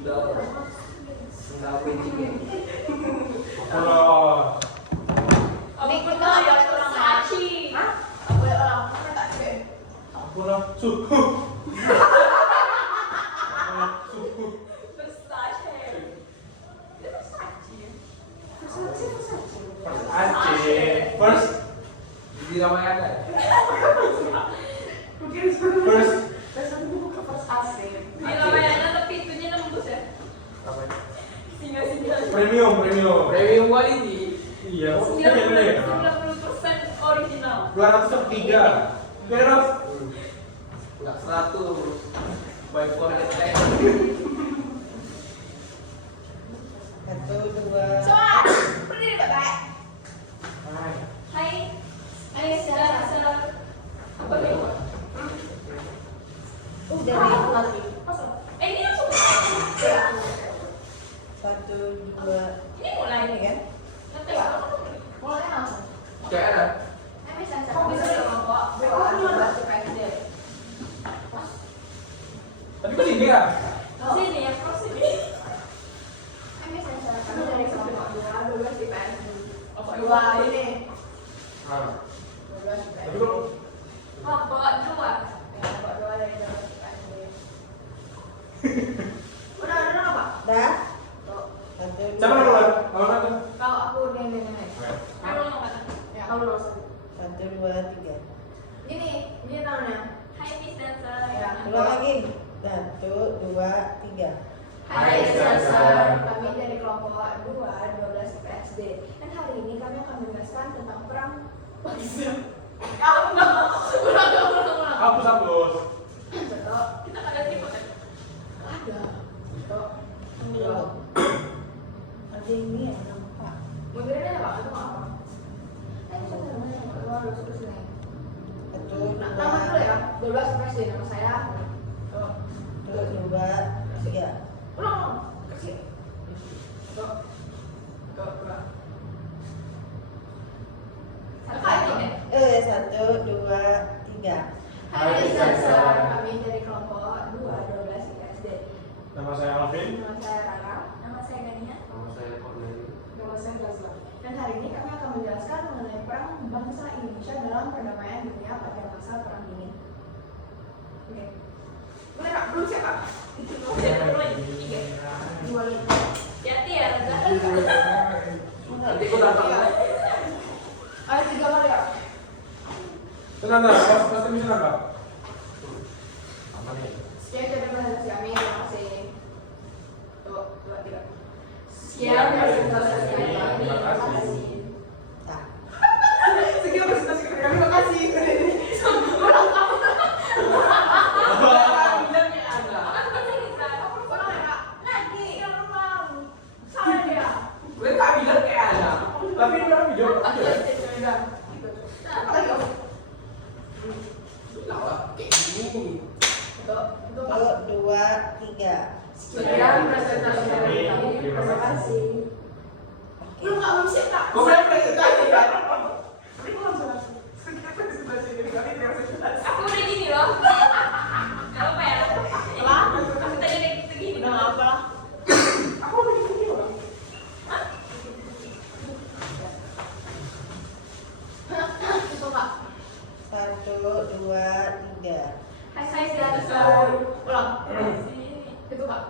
Enggak kucing. Kalau Ini kita boleh orang saci. Hah? Boleh orang mana tak sih? kurang suhu. Suhu. Versace. Itu Versace. First Aceh. First Di Ramayana. first Di Ramayana tapi itunya nembus ya. Apa? Singa-singa. premium. Premium quality. Iya, kayaknya ya. 90% original. 203. Beres. Enggak 100. By for the time. 1, 2. Coba berdiri baik-baik. Hai. Hai saudara. Apa nih? Dari Ini langsung. 1, 2. Ini mulai nih kan? Nanti ya. Mulai langsung. Kayak ada. Kok bisa kelompok? Tadi kok sini ya? Sini ya, kok sini. Kami dari kelompok 12 IPS. Kelompok 2 ini. Ah. 12 IPS. Tapi kok Kelompok 2. Kelompok 2 dari 12 IPS. Udah apa? Dah. Tuh. 1, 2. siapa duluan? Kalau nanti. Kalau aku nih. Kamu mau kata? Ya, kamu lulus. 1, 2, 3. Ini tahunnya. Hai Miss Dancer. Ya. Ulang lagi. 1, 2, 3. Hai Dancer. Kami dari kelompok 2, 12 IPSD. Dan hari ini kami akan menjelaskan tentang perang Pakistan. Ulang. Hapus. Betul. Kita ada tripod kan? Ada. Betul. Belum. Ada ini ya, nampak. Mundurin aja Pak, itu nggak apa. Ayo kita harus terus nih. 1, Nama dulu ya, 12 IPSD nama saya. Tuh. 1, 2, 3. Ulang. Kasih. Tuh. Tuh. Kakak itu deh. 1, 2, 3. Hai Dancer. Kami dari kelompok 2, 12 IPSD. Nama saya Alvin. Nama saya Rara. Nama saya Gania. Nama saya Cornelius. Nama saya Gazla. Dan hari ini kami akan menjelaskan mengenai perang bangsa Indonesia dalam perdamaian dunia pada masa perang ini. Oke. Boleh Kak? Belum siap Kak? Dua lagi. Hati-hati ya Raza. Nanti gua datang. Ayo 3 kali ya. Tenang, pasti bisa nangkap. Apa nih? Sekian dari presentasi kami. Terima kasih. Tuh, 2, 3. Sekian presentasi kami. Terima kasih. Dah. Sekian presentasi kami. Terima kasih. Ulang kamu. Bilangnya ada. Ulang ya Kak. Lagi. Yang ulang. Salah dia. Gue tak bilang kayak ada. Tapi ini orang video. Apa lagi Om? Lawak kayak gini. Itu 1, 2, 3. sekian presentasi dari kami. Terima kasih. Belum Kak, belum siap Kak. Kok belum presentasi kan? Aku udah gini loh. Gak apa ya? Aku tadi udah segini. Udah gak apa lah. Aku udah gini loh. Itu Kak. 1, 2, 3. Hai Dancer. Ulang. Itu Kak.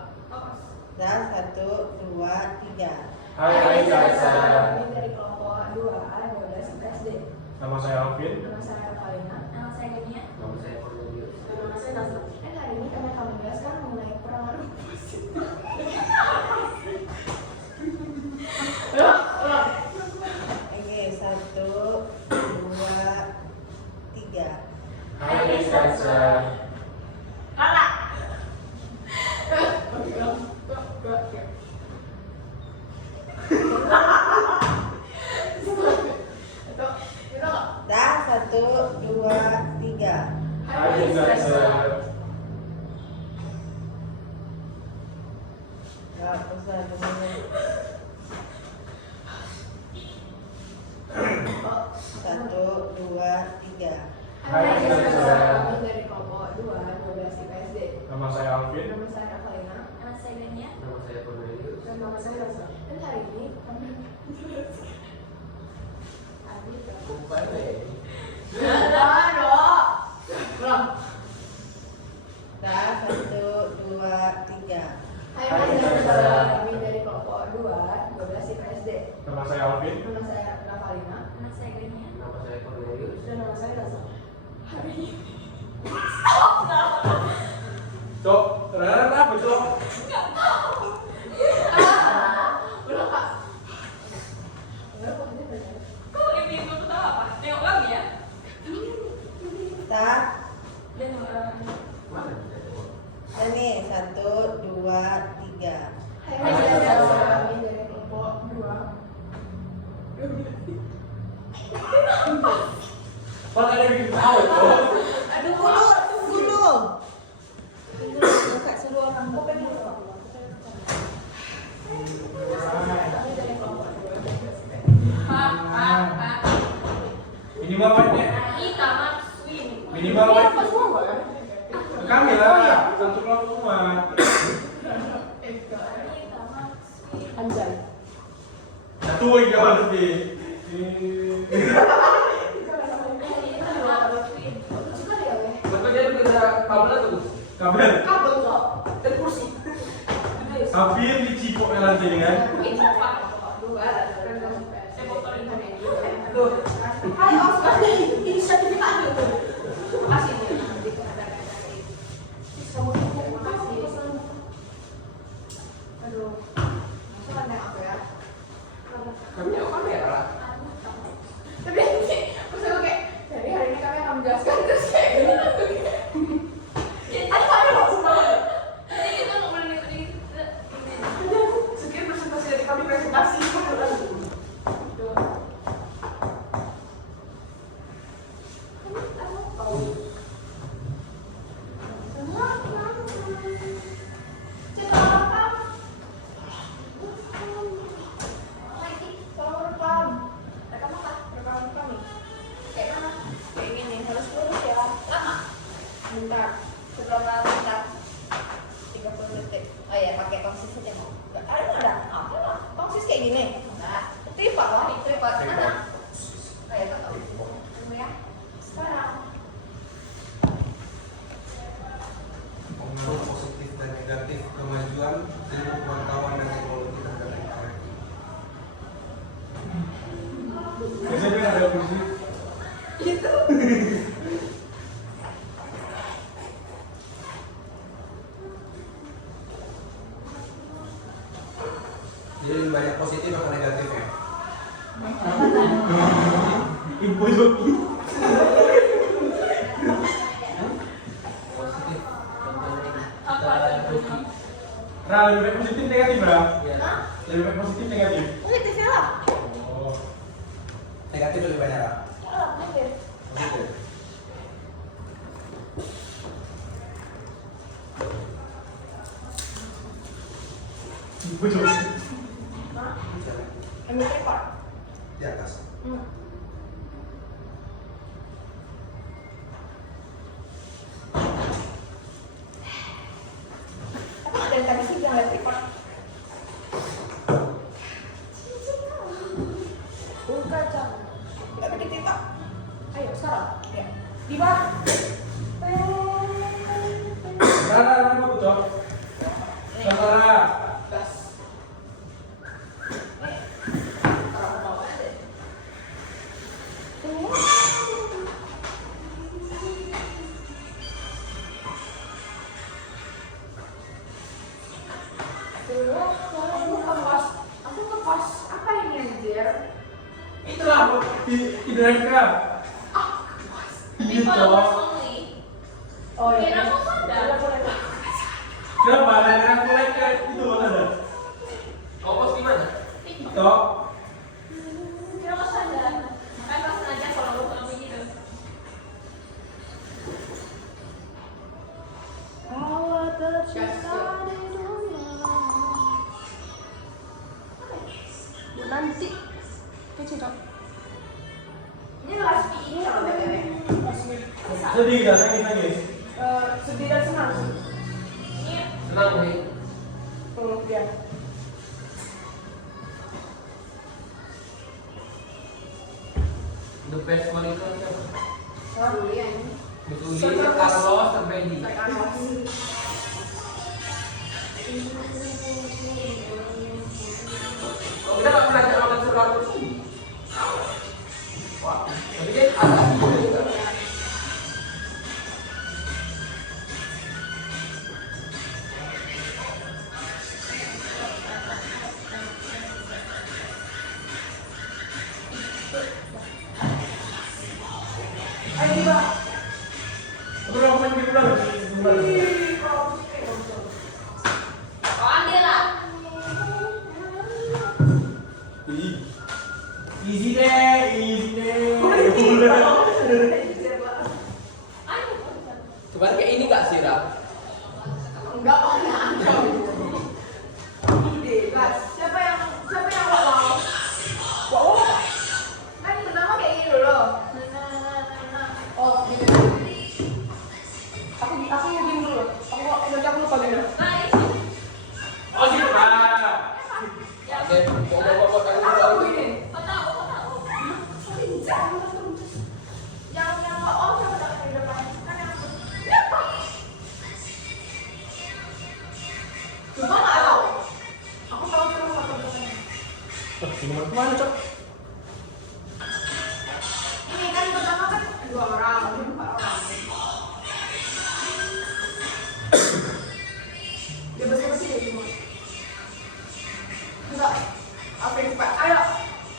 Dah. 1, 2, 3. Hai Dancer. Kami dari kelompok 2, 12 IPSD. Nama saya Alvin. Nama saya Kalina. Nama saya Gania. Nama saya Cornelius. Nama saya Nazla. Dan hari ini kami akan menjelaskan mengenai perang Oke, 1, 2, 3. Hai Dancer. Kalah. Dah. 1, 2, 3. Hai Dancer. Gak usah dulu. 1, 2, 3. Hai Dancer. Kami dari kelompok 2, 12 IPSD. Nama saya Alvin. Nama saya Avalina. Nama saya Gania. Nama saya Cornelius. Dan nama saya Elsa. Dan hari ini kami Adi Bukan ya. Aduh. Belum. Dah, 1, 2, 3. Hai mahasiswa, kami dari kelompok 2, 12 IPSD. Nama saya Alvin. Nama saya Avalina. Nama saya Gania. Nama saya Cornelius. Dan nama saya Elsa. Hari ini Cok, ternyata apa cok? belum kak. Enggak kok ini benar. Kok pakai pintu tuh tahu apa? Nengok lagi ya? Tak. Dan Mana kita coba? Dan nih 1, 2, 3. Hai mahasiswa, kami dari kelompok 2. Mana ada yang bikin tahu cok? Aduh, Dulu. Buka suruh orang kok pengen dulu. Kami dari kelompok 2. Pak. Minimal white-nya. Kita Maxwin. Minimal white. Apa semua? Kami lah, satu kelompok semua. Kita Maxwin. Anjay. Satu lagi kawan lebih. Kita Maxwin. Suka dia weh. Betul dia kita kabel tuh. Kabel. Kabel kok. Dan kursi. Hampir di Cipok nanti kan. Itu Pak. 2 dan kamu PS. Saya fotoin. Tuh. Hai Oscar, ini sertifikat dulu. Makasih nih. Nanti kepada KKI. Kamu terima kasih. Aduh. Masuk kan aku ya. Kami yang kamera. Tapi nanti maksud gue kayak jadi hari ini kami akan menjelaskan terus kayak gini. Ada maksud apa? Jadi kita nggak boleh ngikutin Sekian presentasi dari kami presentasi. Bentar, seberapa bentar? 30 detik. Oh iya, pakai tongsis aja mau. Ada? Apa lah? Tongsis kayak gini. Nah, tripak loh, tripak. Mana? Oh iya, tak tahu. Tunggu ya. Sekarang. Pengaruh positif dan negatif kemajuan ilmu pengetahuan dan teknologi terhadap RI. Biasanya ada kursi. Gitu. Jadi lebih banyak positif atau negatif ya? Ibu joki. Positif. apa itu? Nah, lebih baik positif negatif lah. Iya. Lebih baik positif negatif. Positif ya lah. Oh. Negatif lebih banyak lah. Ya lah, positif. Positif. Ibu joki. Nah, Misalnya, ambil tripak. di atas. Apa nggak dari tadi sih bilang lihat tripak? Buka jam. Nggak pakai tripak. Ayo sekarang. Ya. Di bawah. Rara, aku cok. Rara. Gas. Orang bawa aja. Aku ngepas apa ini anjir? Itulah di drive. Tapi Gitu. kalau only, Oh iya. kira aku sadar. Kenapa? Ada aku like itu ada. Kau pos di mana? Tok. Kira aku sadar. Makanya pas nanya kalau aku bilang begitu. Nanti kecil dong. Ini laspi ini apa btw? Sedih kita nangis. Sedih dan senang. Emang nih. Dia. The best monitor siapa? Dulu ya ini. Betul ini Carlos sampai di. Oh, kita nggak pernah jalan surat sih. Wah, tapi dia ada juga. Ayo tiba. Berapa menit pulang? Kau ambil lah. Easy deh. Ayo. Kemarin kayak ini nggak sih, Rap? Enggak ada. Ide, Gas. Siapa yang wow? Wow. Kan yang pertama kayak gini dulu. Oh, gini. Aku gini dulu. Aku lupa gini. Baik. Oh sih Pak. Oke, bawa Aku gini. Kau tahu. Jangan om coba di depan. Kan yang cuma nggak tahu. Aku tahu cuma nggak tahu. Nomor kemana cok? Ini kan pertama kan 2 orang, ini 4 orang. Dia bersih-bersih ya cuma. Enggak. Apa yang cepat? Ayo.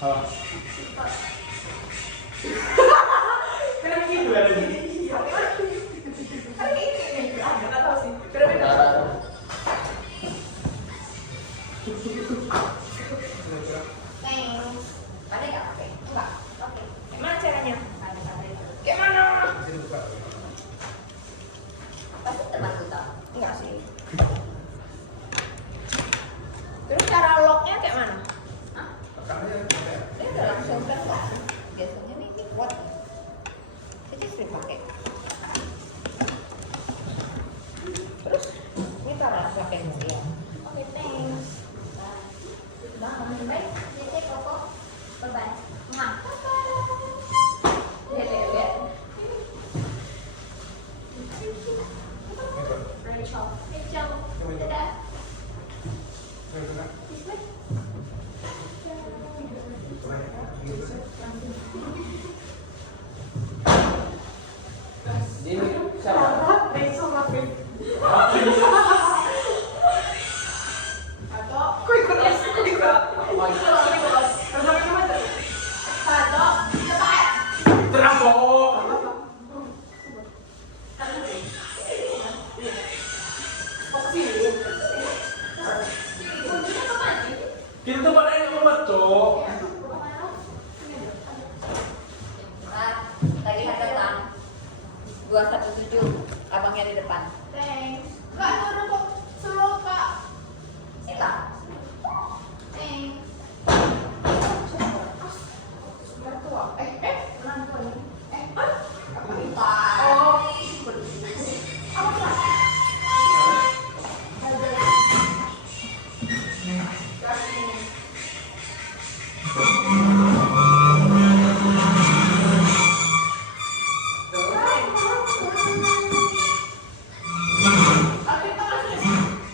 Apa? Kenapa gitu ya tadi? Iya. Kan ini ada nggak tahu sih. Beda-beda. Thanks. Ada nggak pakai? Enggak. Oke. Gimana caranya? Gimana? Pasti teman kita. Enggak sih. Terus cara locknya kayak mana? Dia udah langsung kan lock. Biasanya ini kuat. Jadi sering pakai. Terus ini cara pakai ya. Oke, thanks. Baik, Dede, Koko. Bye-bye. Mak. Lihat. Rachel. Dadah. Ini siapa? Rachel Rafi. Atau ikut ya? Satu, cepat. Terampok. Kita tuh pada yang mau cok. Tadi lihat datang 217, abangnya di depan. Thanks. Enggak turun kok, slow Kak. Sila. Thanks. Sudah tua. Tenang tua nih. Aku minta. Oh. Apa Kak?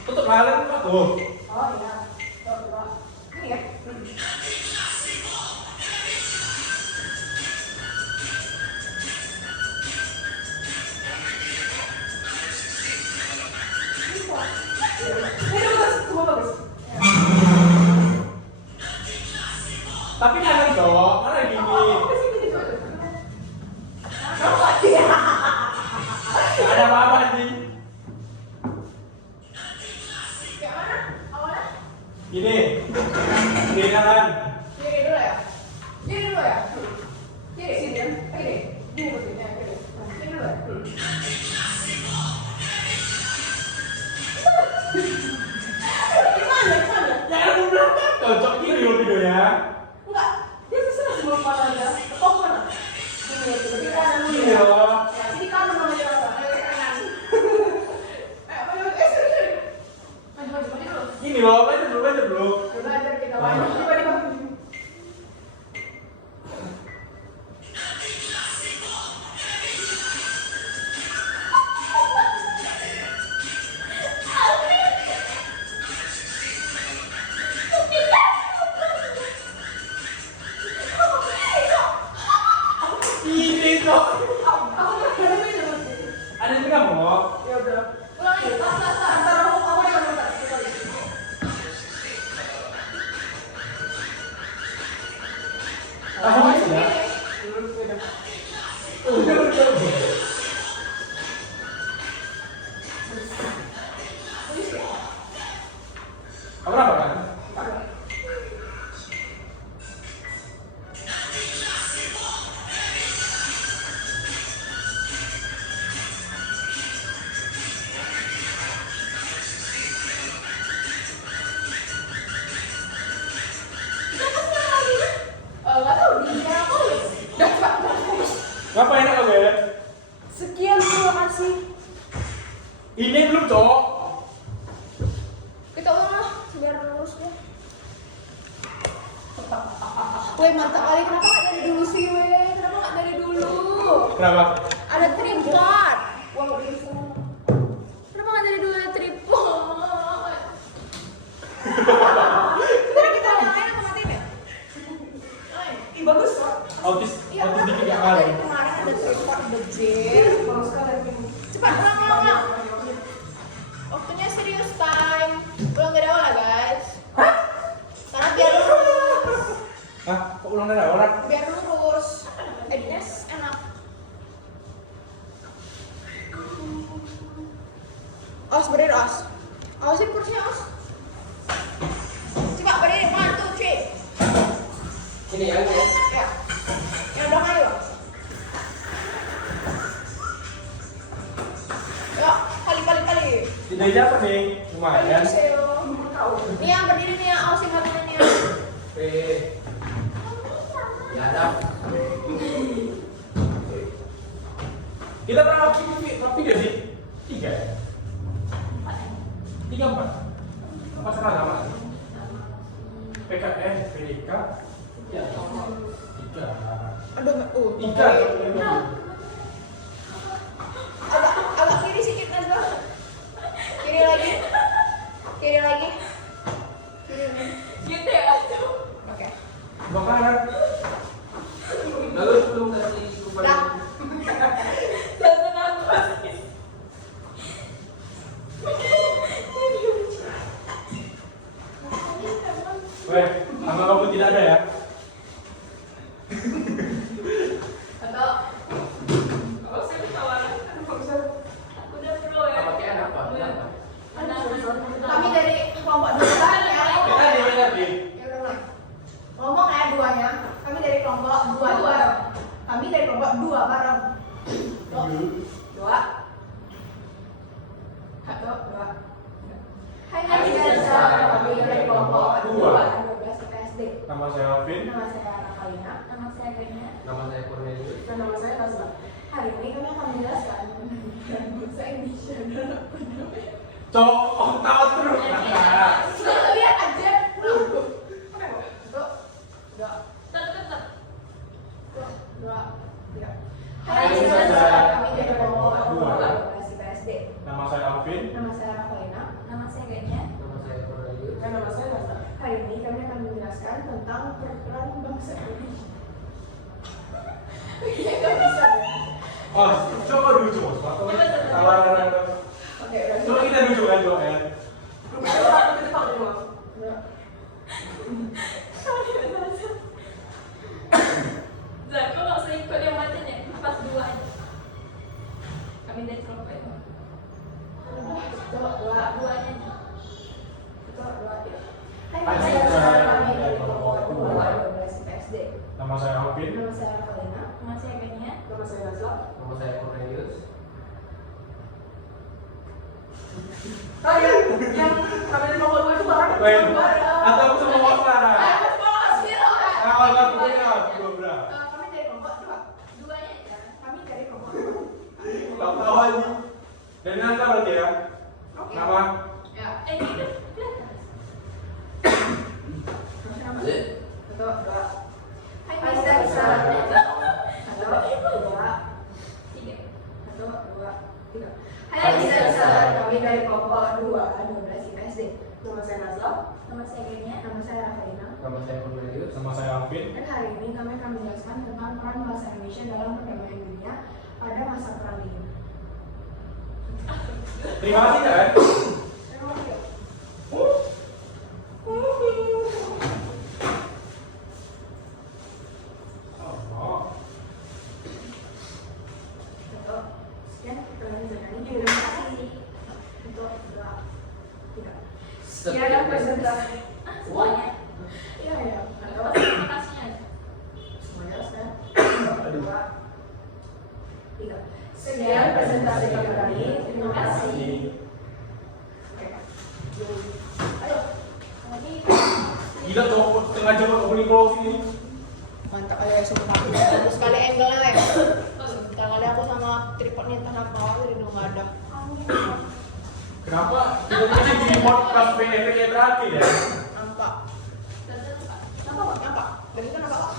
Tutup malam aku. Oh iya. Coba. Ini ya. Ini bagus, semua bagus. Tapi jangan cok, mana gini? Gak ada apa-apa sih. Kayak mana? Awalnya? Gini, gini kan? Kiri dulu ya? Kiri dulu ya? Kiri, sini ya? Kiri. Gini begini ya, kiri. Kiri dulu ya? Gimana? Ya aku bilang kan cocok gini loh videonya. Enggak, dia bisa sebelum kepala aja. Oh, mana? Gini, kiri kanan dulu Gini ya? loh. Ya, kiri kanan namanya apa? Ayo, kanan. Ayo, serius. Ini loh, belajar dulu. Belajar kita main. Tiba-tiba. Ini kok. Ada yang pegang kok. Ya udah. Ulang lagi. Antara kamu di mana? Langsung aja ya. Apa apa kan? Nggak tahu dia apa ya. Dapat. Ngapain kamu ya? Sekian, terima kasih. Ini belum cowok. Kita ulang lah, biar lurus ya. Weh, mantap kali. Kenapa nggak dari dulu sih, weh? Kenapa nggak dari dulu? Kenapa? Ada tripod. Wah, nggak bisa. Kenapa nggak dari dulu ada tripod? Sekarang kita nyalain apa matiin ya? Ih, bagus kok. Autis Iya, dikit ya dari kali. kemarin ada tripod, ada jet. Cepat, ulang. Waktunya serius time. Ulang dari awal lah, guys. Hah? Karena biar lurus. Hah? Kok ulang dari awal? Biar lurus. Editnya enak. Os, berdiri, Os. Awasin kursinya, Os. Coba berdiri, 1, 2, 3. Ini ya, ini ya. Ya. Yang belakang ayo. Ya, kali. Tidak siapa nih? Lumayan. Nih yang berdiri nih, yang awasin kakinya nih. Ya ada. Kita berapa tapi gak sih? 3 ya? 3, 4. Apa salah nama? PKN, PDK. Ya, 3. Aduh, 3. agak kiri sedikit Nazla. Kiri lagi. Kiri lagi. Gitu ya, aduh. Oke. Bakaran. Lalu belum kasih kupon. Dah. Langsung nafas. Weh, nama kamu tidak ada ya? Atau apa sih tawaran? Udah pro ya. Apa kayak apa? Kami dari kelompok 2 ya. Tadi. Ya udah mulai. Ngomong ya duanya. Kami dari kelompok 2 bareng. Kami dari kelompok 2 bareng. 2. 1, 2. Hai guys, kami dari kelompok 2 12 IPSD. Nama saya Alvin. Nama saya Rakalina. Nama saya Ganya. Nama saya Cornelius. Dan nama saya Nazla. Hari ini kami akan menjelaskan dan bahasa Indonesia dalam pendamaian. Cowok tahu terus. Lihat aja. Oke, 1, 2, Tetap. 2, 3. Hai, kami dari kelompok 2 12 IPSD. Nama saya Alvin. Nama saya Rakalina. Nama saya Ganya. Nama saya Cornelius. Dan nama saya Nazla. Hari ini kami akan menjelaskan tentang peran bangsa Indonesia. Iya, gak bisa. Oh, coba dulu coba. Tawaran. Oke, udah. Coba kita dulu kan coba ya. Zak, kok nggak usah ikut yang macam ya? Pas 2 aja. Kami dari kelompok itu. Coba, 2. 2 aja. Hai, saya kami dari kelompok 2 12 IPSD. Nama saya Alvin. Nama saya Rakalina. Nama saya Ganya. Nama saya Nazla. Nama saya Cornelius. Yang kami dari kelompok 2 itu bareng. Weh, atau aku sama Wasara. Awal kan punya dua. Kami dari kelompok 2. 2 aja. Kami dari kelompok 2. Tahu aja. Dan nanti berarti ya. Nama Ya. Gitu. Kelihatan. saya Cornelius. Sama saya Alvin. Dan hari ini kami akan menjelaskan tentang peran bahasa Indonesia dalam perdamaian dunia pada masa perang dingin. Terima kasih kan? Terima kasih. Satu, sekian presentasi ini terima kasih. Untuk dua, tiga. Sekian presentasi. Semuanya. Iya ya. Atau terima kasihnya. Semuanya sekian. Dua, tiga. Sekian presentasi kami. Terima kasih. Oke. Ayo. Lagi. Gila tuh, tengah jam opening closing ini. Mantap aja sumpah. Bagus sekali angle-nya ya. Kali aku sama tripodnya entah apa jadi udah nggak ada. Kenapa? Kita masih di podcast PNP terakhir ya? Nampak. Nampak. Dari kan nampak.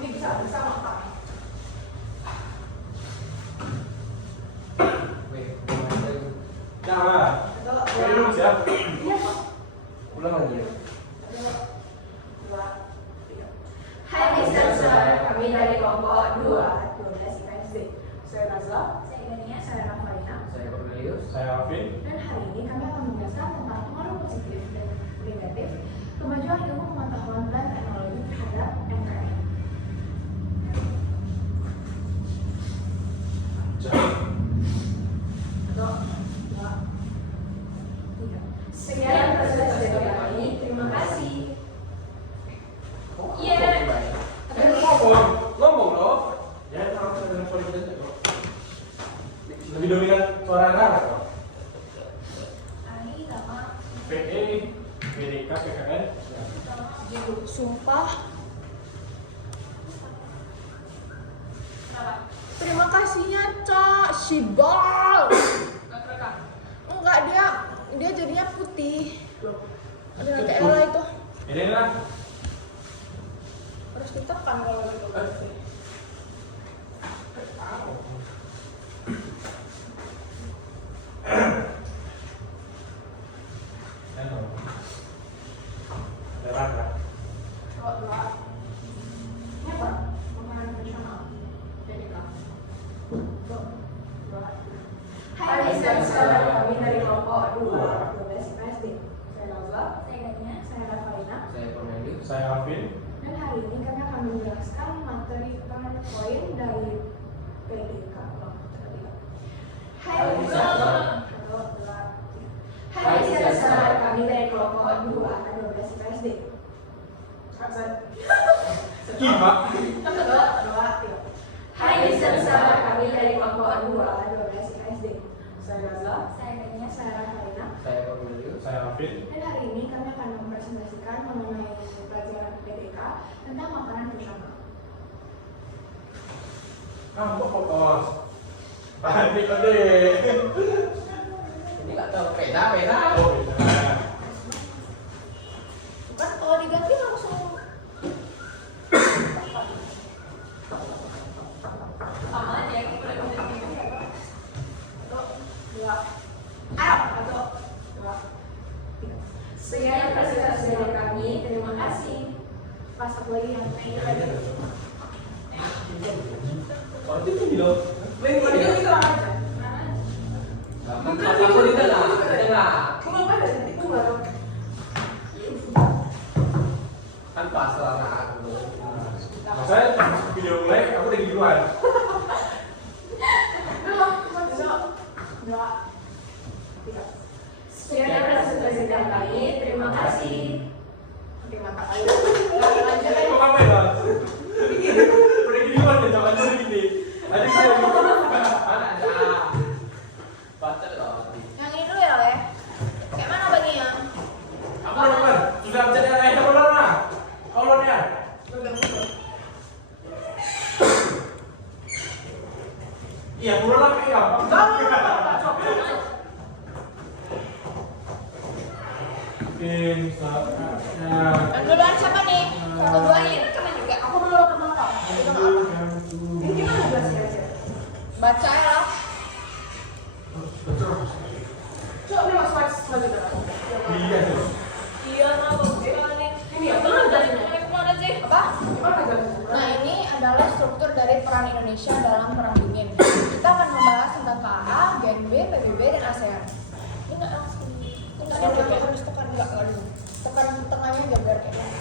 Ini bisa makan. Weh, Jangan. Kayak dulu siap. Iya, Pak. ulang lagi ya. Dua, tiga. Hai Mr. Sir, kami dari kelompok 12 IPSD. Saya Nazla, saya Gania, saya Rafaina. Saya Cornelius. Saya Alvin. Dan hari ini kami akan menjelaskan tentang pengaruh positif dan negatif kemajuan ilmu pengetahuan dan teknologi terhadap NKRI. Satu, dua, tiga. Sekian presentasi dari kami. Terima kasih. Iya. Ngomong loh. Ya, kalau kita dengar suara kita tuh. Lebih dominan suara anak kok. Ani sama PE, BDK, PKN. Sumpah. kenapa? Terima kasihnya Cak Shibal. Gak kerekam. Enggak dia jadinya putih. Ada nanti Ella itu Ini lah. harus ditekan kalau gitu. Ada rangka. Dua. Ini apa? Makanan tradisional. BDK. Dua. Hai Mr. Sir, kami dari kelompok 12 IPSD. Saya Nazla, saya Gania, saya Rafaina. Saya Cornelius. Saya Alvin. Dan hari ini kami akan menjelaskan materi PowerPoint dari PDK kelompok ketiga. Hai Mr. Satu, dua, tiga. Hai Mr. Sir, kami dari kelompok 12 IPSD. Gimana? Satu, dua, tiga. Hai Mr. Sir, kami dari kelompok 12 IPSD. Saya Nazla, saya Gania, saya Rafaina. Saya Cornelius. Saya Alvin. Dan hari ini kami akan mempresentasikan mengenai pelajaran PDK tentang makanan tradisional. Kok fotos? Ini tadi. Ini nggak tahu pena. Oh, bisa. Kan kalau diganti langsung Sama aja, kita udah satu, dua, satu, dua, tiga. Sekian presentasi dari kami. Terima kasih. Pas satu lagi yang Kalau itu bilang. itu aja. Aku di tengah. Kenapa ada titikku baru? Kan pas lah aku. Saya pas video mulai, aku udah di luar. Dua, tiga. Sekian presentasi dari kami. Terima kasih. Oke, mantap. Ayo. Lanjut ayo. Kok apa ya? Udah di luar deh, jangan dulu gini. Ada saya gitu. Ada. Baca loh. yang ini dulu ya Le. Kayak mana baginya? Apa teman? Sudah bisa ada kolor lah. Kolornya. Iya, kolor lah kayak apa? Yang duluan siapa nih? Satu dua ini. Kami juga. Aku dulu kenapa? Itu nggak apa. Ini gimana jelasnya aja? Baca ya lah. Coba nih mas. Selanjutnya. Iya tuh. Iya, nah bagus sekali. Ini ya, Betul dari kemarin sih. Apa? Gimana aja? Nah, ini adalah struktur dari peran Indonesia dalam Perang Dingin. Kita akan membahas tentang KA, GNB, PBB, dan ASEAN. Ini nggak langsung. Ini harus tekan nggak dulu. Tekan tengahnya aja biar kayak gitu.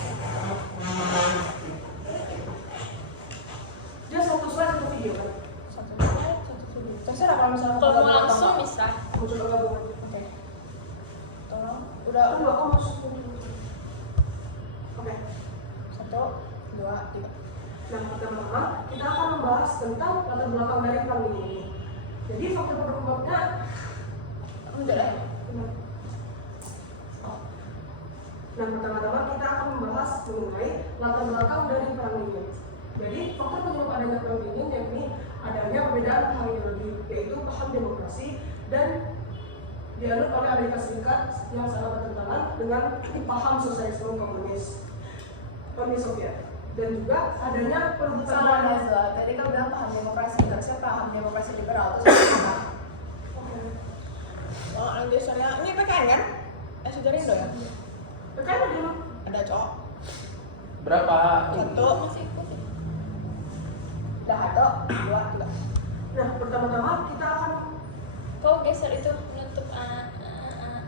Dia satu slide satu video kan? Satu slide, satu video. Terserah kalau misalnya Kalau mau gabung langsung apa. bisa. Mau coba gabungan. Oke. Tolong. Udah. Enggak, kamu masuk dulu. Oke. 1, 2, 3. Nah, pertama kita akan membahas tentang latar belakang dari perang dingin ini. Jadi faktor penyebabnya Udah lah. Nah, pertama-tama kita akan membahas mengenai latar belakang dari perang dingin. Jadi faktor penyebab adanya perang dingin yakni adanya perbedaan paham ideologi, yaitu paham demokrasi dan dianut oleh Amerika Serikat yang sangat bertentangan dengan paham sosialisme komunis Uni Soviet. Dan juga adanya perebutan Sama Nazla. Tadi kan bilang paham demokrasi, nggak bisa paham demokrasi liberal. Terus apa? Oh, lanjut soalnya ini PKN kan? Sejarindo ya? PKN ada dulu. Ada cowok. Berapa? 1, Masih ikut. dah 2, 3. Nah, pertama-tama kita akan Kau geser itu menutup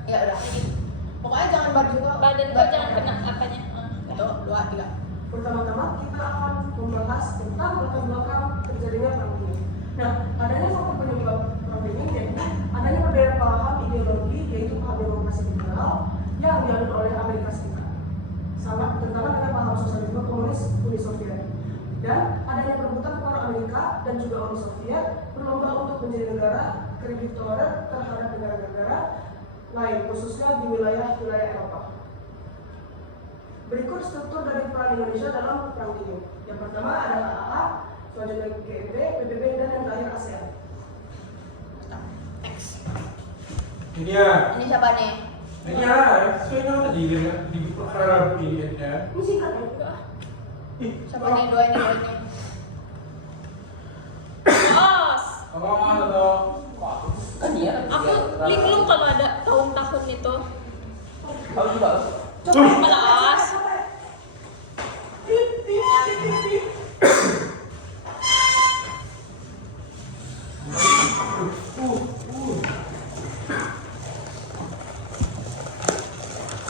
Ya udah. Pokoknya jangan bar juga. badan kau jangan kena apanya. 1, 2, 3. Pertama-tama kita akan membahas tentang latar belakang terjadinya perang dingin. Nah, adanya faktor penyebab perang dingin yaitu adanya perbedaan paham ideologi, yaitu paham demokrasi liberal yang dianut oleh Amerika Serikat, sangat bertentangan dengan paham sosialisme komunis Uni Soviet. Dan adanya perebutan para Amerika dan juga Uni Soviet berlomba untuk menjadi negara kreditor terhadap negara-negara lain, khususnya di wilayah-wilayah Eropa. Berikut struktur dari peran Indonesia dalam perang dingin. Yang pertama adalah AA, selanjutnya GNB, PBB, dan yang terakhir ASEAN. Next. Ini ya. Ini siapa nih? Ini ya. Saya nggak di perkara ini ya. Ini singkat ya? Siapa nih? Dua ini. Os. Oh, atau Kan iya. Aku linglung kalau ada tahun-tahun itu. Kamu juga. Coba malas.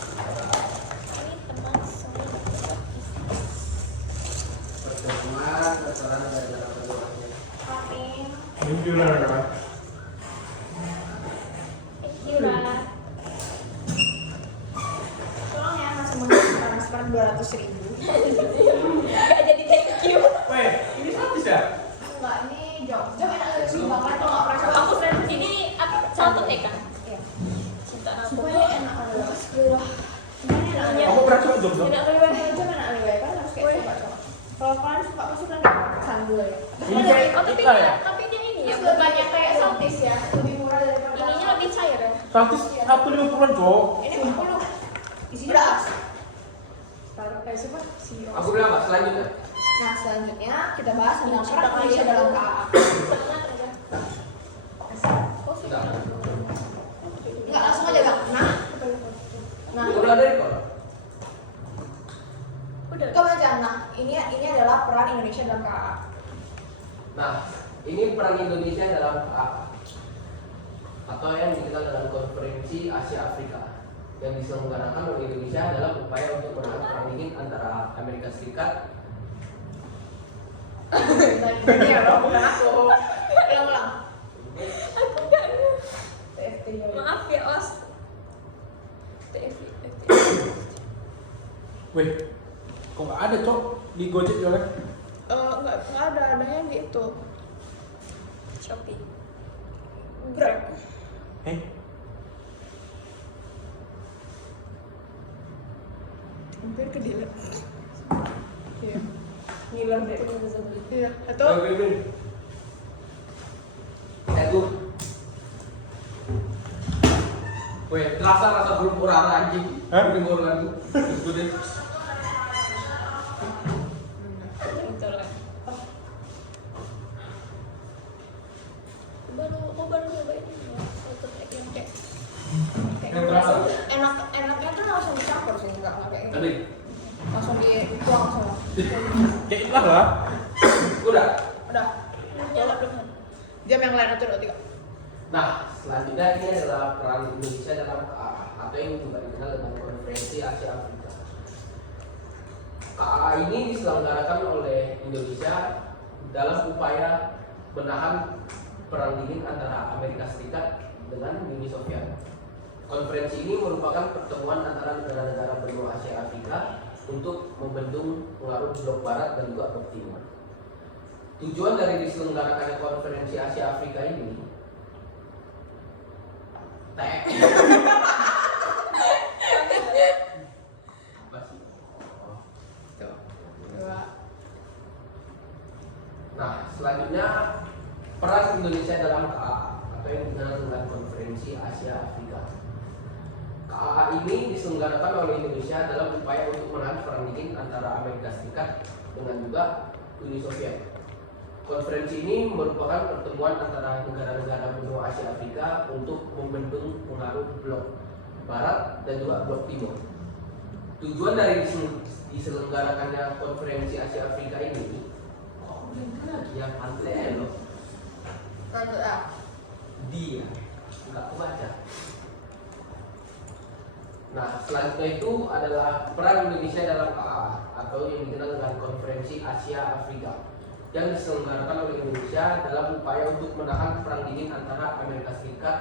Ini teman saya dapat Pertama, restoran ada dalam keduanya. Amin. Thank you lah. Thank you, Ra. Tolong ya masih mau transfer 200.000. Gak jadi thank you. Weh, ini gratis ya? Enggak, ini jam enak lagi sih banget kalau nggak pernah Aku ini apa satu kan? Iya. Cinta aku. Sumpah ini enak banget. Astagfirullah. Ini enak Iya. Aku pernah coba dong. Tidak boleh banget jam enak lagi kan harus kayak coba coba. Kalau kalian suka pasti kan sandul ya. Ini kayak Oh, tapi kita dia, ya? tapi dia ini ya, Terus bukan banyak yang kayak saltis ya, lebih murah daripada ininya lebih cair ya. 150-an cowok. Ini 50. Isinya beras. Taruh kayak siapa? CEO. Aku bilang apa? Selanjutnya. Nah, selanjutnya kita bahas tentang peran Indonesia dalam KA. Tenang aja. Oh, Sudah. enggak langsung aja, Bang. Nah, Udah ada kok. Udah. kamu aja. Nah, ini adalah peran Indonesia dalam KA. Nah, ini peran Indonesia dalam atau yang dikenal dalam konferensi Asia Afrika yang diselenggarakan oleh Indonesia dalam upaya untuk menahan perang dingin antara Amerika Serikat. Ini ya, Bang, bukan aku. Ulang-ulang. Aku enggak. TFT ya. Maaf ya, Os. Weh, kok nggak ada cok di Gojek ya kan? Enggak ada, adanya di itu. Shopee. Grab. Hampir ke dealer. Iya. Ngiler deh. Iya. Atau Aku. Weh, rasa belum kurang anjing. Hah? Dengar lagu. Udah. Itu lah. Aku baru nyobain ini ya. Satu pack yang kayak Yang terasa Terbit. Langsung dituang sama. Kayak itulah lah. Udah. Udah. Nyala belum? Jam yang lain itu 2, 3. Nah, selanjutnya ini adalah peran Indonesia dalam KAA atau yang juga dikenal dengan Konferensi Asia Afrika. KAA ini diselenggarakan oleh Indonesia dalam upaya menahan perang dingin antara Amerika Serikat dengan Uni Soviet. Konferensi ini merupakan pertemuan antara negara-negara benua Asia Afrika untuk membendung pengaruh blok barat dan juga blok timur. Tujuan dari diselenggarakannya Konferensi Asia Afrika ini apa sih? Tuh. 2. Nah, selanjutnya peran Indonesia dalam KAA atau yang dikenal dengan Konferensi Asia Afrika. KAA ini diselenggarakan oleh Indonesia dalam upaya untuk menahan perang dingin antara Amerika Serikat dengan juga Uni Soviet. Konferensi ini merupakan pertemuan antara negara-negara benua Asia Afrika untuk membendung pengaruh blok barat dan juga blok timur. Tujuan dari diselenggarakannya Konferensi Asia Afrika ini, lagi yang pantai loh. Lanjut A. Dia nggak kebaca. Nah, selanjutnya itu adalah peran Indonesia dalam KAA atau yang dikenal dengan Konferensi Asia Afrika yang diselenggarakan oleh Indonesia dalam upaya untuk menahan perang dingin antara Amerika Serikat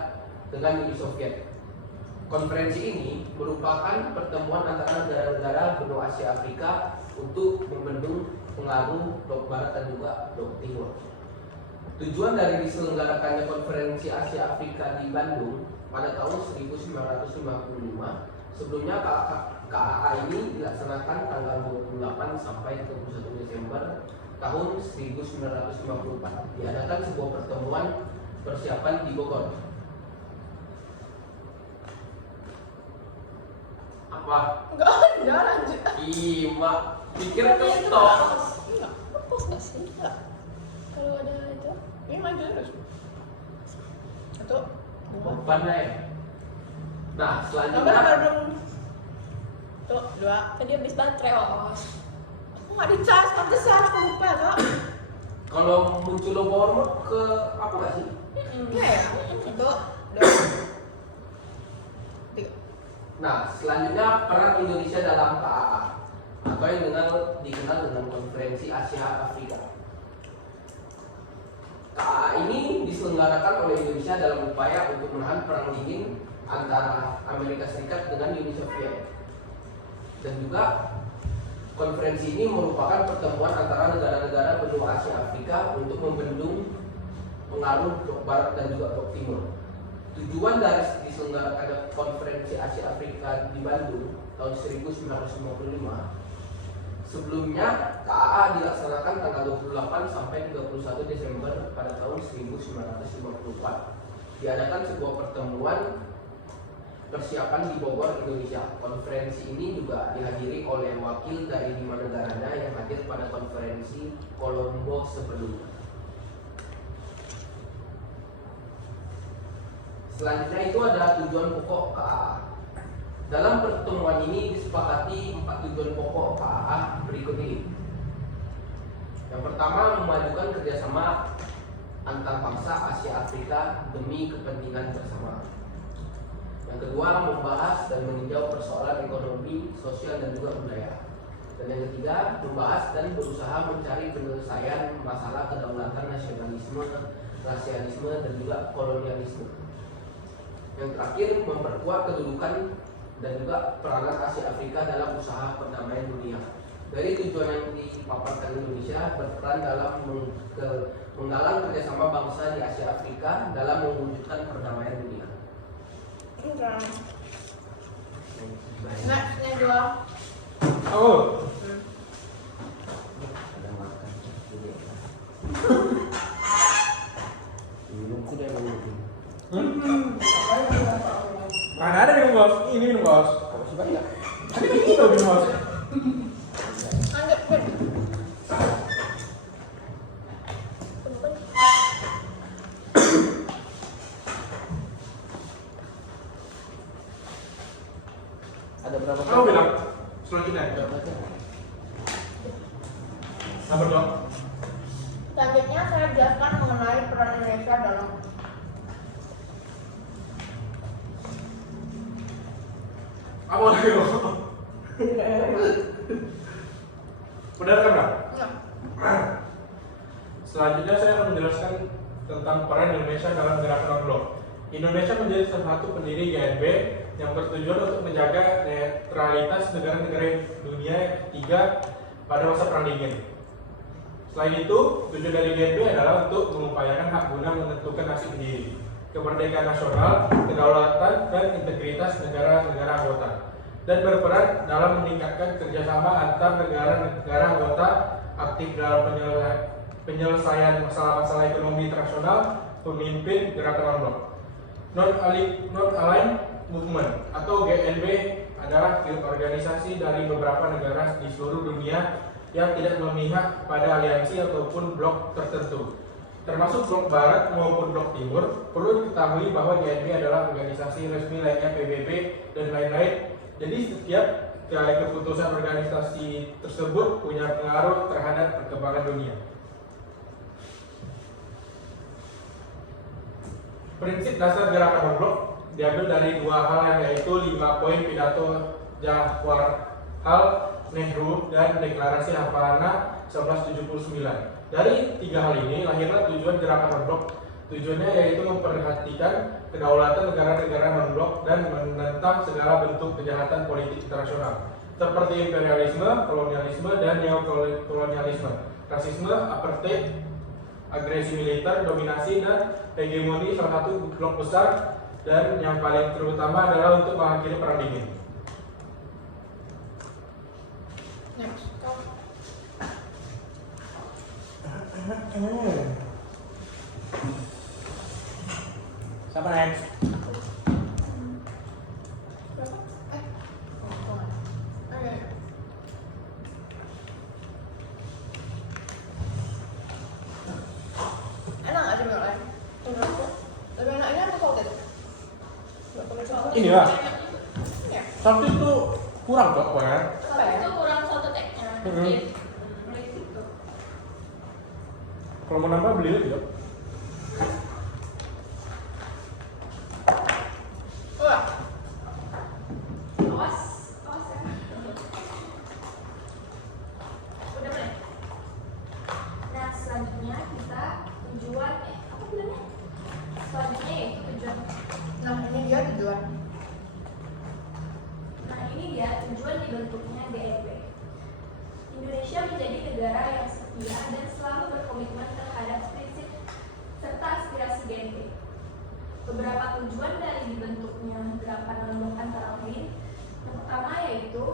dengan Uni Soviet. Konferensi ini merupakan pertemuan antara negara-negara benua Asia Afrika untuk membendung pengaruh blok barat dan juga blok timur. Tujuan dari diselenggarakannya Konferensi Asia Afrika di Bandung pada tahun 1955. Sebelumnya KAA ini dilaksanakan tanggal 28 sampai 31 Desember tahun 1954. Diadakan sebuah pertemuan persiapan di Bogor. Apa? Enggak lanjut. Mak, pikir ke stop. Enggak. Lepas nggak sih? Enggak. Kalau ada itu. Ini maju terus. 1, 2. Pandai. Nah, Nomor selanjutnya belum. Tuh, 2. Tadi habis baterai os. Aku nggak dicas, pantesan aku lupa ya. kalau muncul logo hormon ke apa nggak sih? Iya ya. 1, 2, 3. Nah, selanjutnya peran Indonesia dalam KAA atau yang dikenal dengan Konferensi Asia Afrika. KAA ini diselenggarakan oleh Indonesia dalam upaya untuk menahan perang dingin antara Amerika Serikat dengan Uni Soviet. Dan juga konferensi ini merupakan pertemuan antara negara-negara benua Asia Afrika untuk membendung pengaruh blok barat dan juga blok timur. Tujuan dari diselenggarakannya Konferensi Asia Afrika di Bandung tahun 1955. Sebelumnya KAA dilaksanakan tanggal 28 sampai 31 Desember pada tahun 1954. Diadakan sebuah pertemuan persiapan di Bogor, Indonesia. Konferensi ini juga dihadiri oleh wakil dari 5 negaranya yang hadir pada konferensi Kolombo sebelumnya. Selanjutnya itu ada tujuan pokok KAA. Dalam pertemuan ini disepakati 4 tujuan pokok KAA berikut ini. Yang pertama, memajukan kerjasama antar bangsa Asia Afrika demi kepentingan bersama. Yang kedua, membahas dan meninjau persoalan ekonomi, sosial dan juga budaya. Dan yang ketiga, membahas dan berusaha mencari penyelesaian masalah kedaulatan nasionalisme, rasialisme dan juga kolonialisme. Yang terakhir, memperkuat kedudukan dan juga peranan Asia Afrika dalam usaha perdamaian dunia. Dari tujuan yang dipaparkan Indonesia berperan dalam menggalang kerjasama bangsa di Asia Afrika dalam mewujudkan perdamaian dunia. Enggak. Nextnya 2. Oh. Ada makan minum sudah mungkin. Mana ada minum bos? Ini minum bos. Apa sih banyak? Ada itu minum bos. Lanjut, Ben. Ada berapa? Kamu bilang Selanjutnya. Nomor 2. Selanjutnya saya jelaskan mengenai peran Indonesia dalam Apa lagi lo? Benar kan, Bang? Selanjutnya saya akan menjelaskan tentang peran Indonesia dalam gerakan non-blok. Indonesia menjadi salah satu pendiri GNB yang bertujuan untuk menjaga netralitas negara-negara dunia ketiga pada masa Perang Dingin. Selain itu, tujuan dari GNB adalah untuk mengupayakan hak guna menentukan nasib sendiri, kemerdekaan nasional, kedaulatan, dan integritas negara-negara anggota, dan berperan dalam meningkatkan kerjasama antar negara-negara anggota aktif dalam penyelesaian masalah-masalah ekonomi internasional. Pemimpin gerakan non-blok. Non-aligned movement atau GNB adalah organisasi dari beberapa negara di seluruh dunia yang tidak memihak pada aliansi ataupun blok tertentu, termasuk blok barat maupun blok timur. Perlu diketahui bahwa GNB adalah organisasi resmi lainnya PBB dan lain-lain. Jadi setiap keputusan organisasi tersebut punya pengaruh terhadap perkembangan dunia. Prinsip dasar gerakan non-blok diambil dari dua hal, yaitu 5 poin pidato Jawaharlal Nehru dan Deklarasi Havana 1979. Dari 3 hal ini lahirlah tujuan gerakan non-blok. Tujuannya yaitu memperhatikan kedaulatan negara-negara non-blok dan menentang segala bentuk kejahatan politik internasional seperti imperialisme, kolonialisme, dan neokolonialisme, rasisme, apartheid, agresi militer, dominasi, dan hegemoni salah satu blok besar, dan yang paling terutama adalah untuk mengakhiri Perang Dingin. Siapa next? enak nggak sih menurut kalian? Menurutku lebih enak ini apa salt itu? Ini lah. Ya. Salt itu kurang kok, pokoknya. Apa ya? Itu kurang satu tag-nya. Kalau mau nambah beli aja. Wah, Awas ya. Udah boleh. Nah, selanjutnya kita tujuan apa bilangnya? Selanjutnya yaitu tujuan. nah ini dia tujuan. Nah, ini dia tujuan dibentuknya GNB. Indonesia menjadi negara yang setia dan selalu berkomitmen terhadap prinsip serta aspirasi GNB. Beberapa tujuan dari dibentuknya gerakan non-blok antara lain, yang pertama yaitu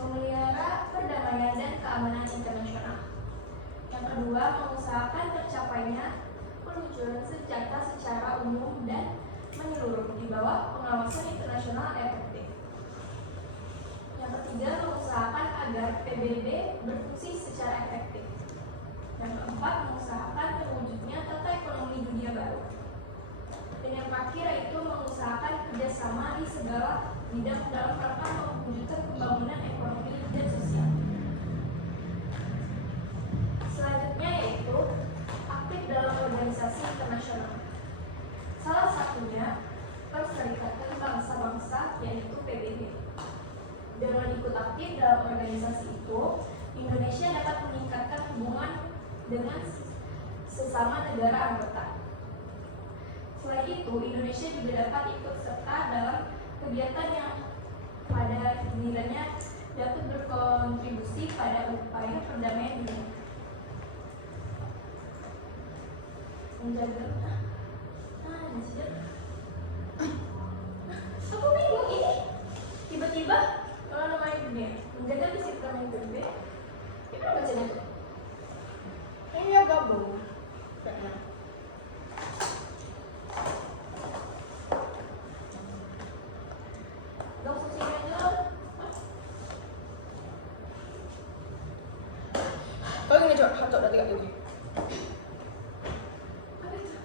memelihara perdamaian dan keamanan internasional. Yang kedua, mengusahakan tercapainya peluncuran senjata secara umum dan menyeluruh di bawah pengawasan internasional efektif. Yang ketiga, mengusahakan agar PBB berfungsi secara efektif. Yang keempat, mengusahakan terwujudnya tata ekonomi dunia baru. Dan yang terakhir yaitu mengusahakan kerjasama di segala bidang dalam rangka mewujudkan pembangunan ekonomi dan sosial. Selanjutnya yaitu aktif dalam organisasi internasional. Salah satunya Perserikatan Bangsa-Bangsa yaitu PBB. Dengan ikut aktif dalam organisasi itu, Indonesia dapat meningkatkan hubungan dengan sesama negara anggota. Selain itu, Indonesia juga dapat ikut serta dalam kegiatan yang pada gilirannya dapat berkontribusi pada upaya perdamaian dunia. Menjaga aku bingung ini tiba-tiba kalau namanya dunia menjaga keseimbangan PBB gimana bacanya tuh? Ini dia gabung. Kayaknya. Gak fungsi aja. Kalau gini coba, satu, dua, tiga, tujuh. Apa itu?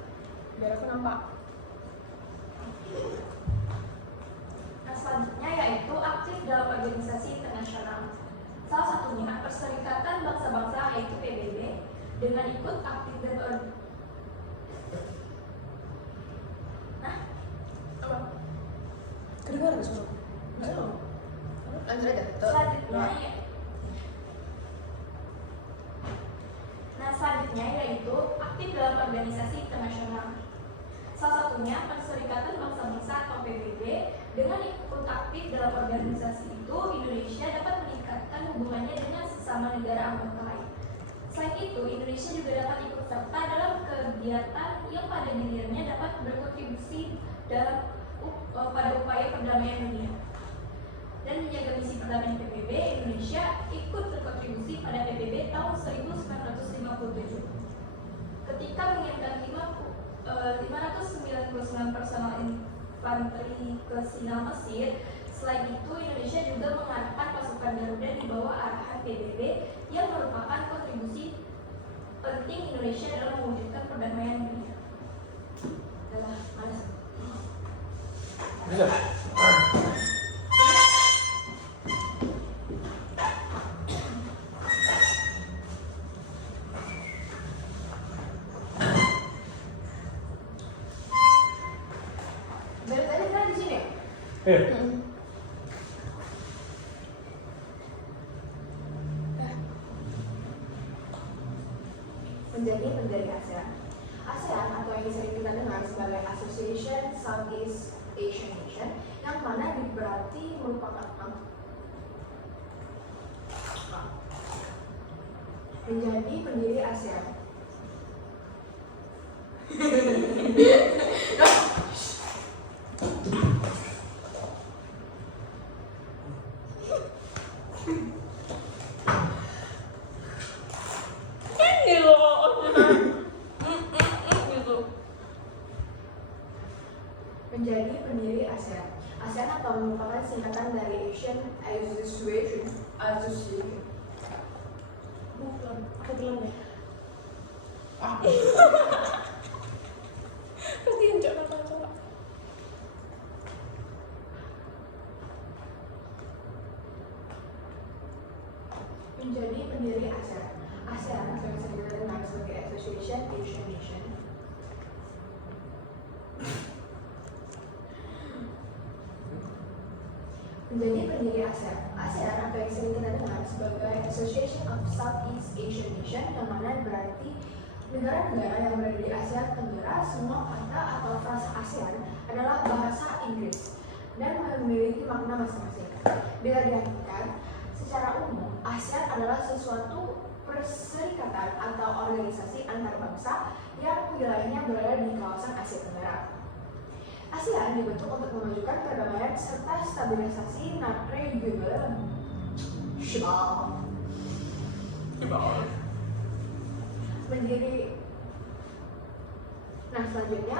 ikut aktif dalam Kedengaran suara? Lanjut aja. selanjutnya ya. Nah, selanjutnya yaitu aktif dalam organisasi internasional. Salah satunya Perserikatan Bangsa-Bangsa atau PBB. Dengan ikut aktif dalam organisasi itu, Indonesia dapat meningkatkan hubungannya dengan sesama negara anggota lain. Selain itu, Indonesia juga dapat ikut serta dalam kegiatan yang pada gilirannya dapat berkontribusi dalam pada upaya perdamaian dunia. Dan menjaga misi perdamaian PBB, Indonesia ikut berkontribusi pada PBB tahun 1957. Ketika mengirimkan 599 personal infanteri ke Sinai Mesir, selain itu Indonesia juga mengarahkan pasukan Garuda di bawah arahan PBB yang merupakan kontribusi penting Indonesia dalam mewujudkan perdamaian dunia. Adalah malas. Bisa. Dari tadi kan di sini. Menjadi pendiri ASEAN. ASEAN atau yang sering kita dengar sebagai Association Southeast Asian Nation, yang mana berarti merupakan menjadi pendiri ASEAN. Menjadi pendiri ASEAN. ASEAN atau merupakan singkatan dari Asian Association. Bukan, aku belum ya. Kasihan Cok nakal-nakal. Menjadi pendiri ASEAN. ASEAN atau yang sering kita dengar sebagai Association Asian Nation. Menjadi pendiri ASEAN. ASEAN atau yang sering kita dengar sebagai Association of Southeast Asian Nation, yang mana berarti negara-negara yang berada di Asia Tenggara. Semua kata atau frasa ASEAN adalah bahasa Inggris dan memiliki makna masing-masing. Bila diartikan secara umum, ASEAN adalah sesuatu perserikatan atau organisasi antar bangsa yang wilayahnya berada di kawasan Asia Tenggara. ASEAN dibentuk untuk memajukan perdamaian serta stabilisasi regional. Mendiri. Nah, selanjutnya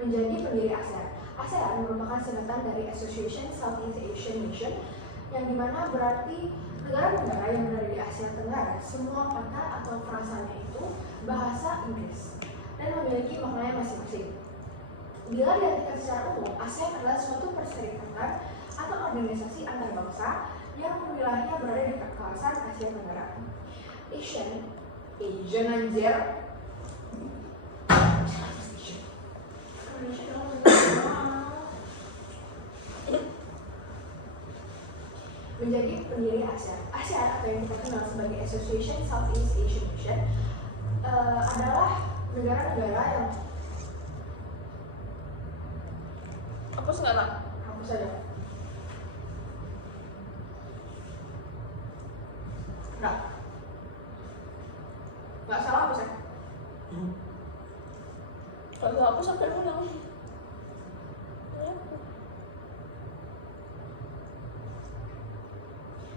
menjadi pendiri ASEAN. ASEAN merupakan singkatan dari Association Southeast Asian Nation, yang dimana berarti negara-negara yang berada di Asia Tenggara. Semua kata atau frasanya itu bahasa Inggris dan memiliki maknanya masing-masing. Bila diartikan secara umum, ASEAN adalah suatu perserikatan atau organisasi antar bangsa yang wilayahnya berada di kawasan Asia Tenggara. Asian anjir. Menjadi pendiri ASEAN. ASEAN atau yang kita kenal sebagai Association Southeast Asian Nation adalah negara-negara yang Hapus nggak nak? hapus saja. Nggak salah hapus ya? Kalau nggak hapus sampai ulang.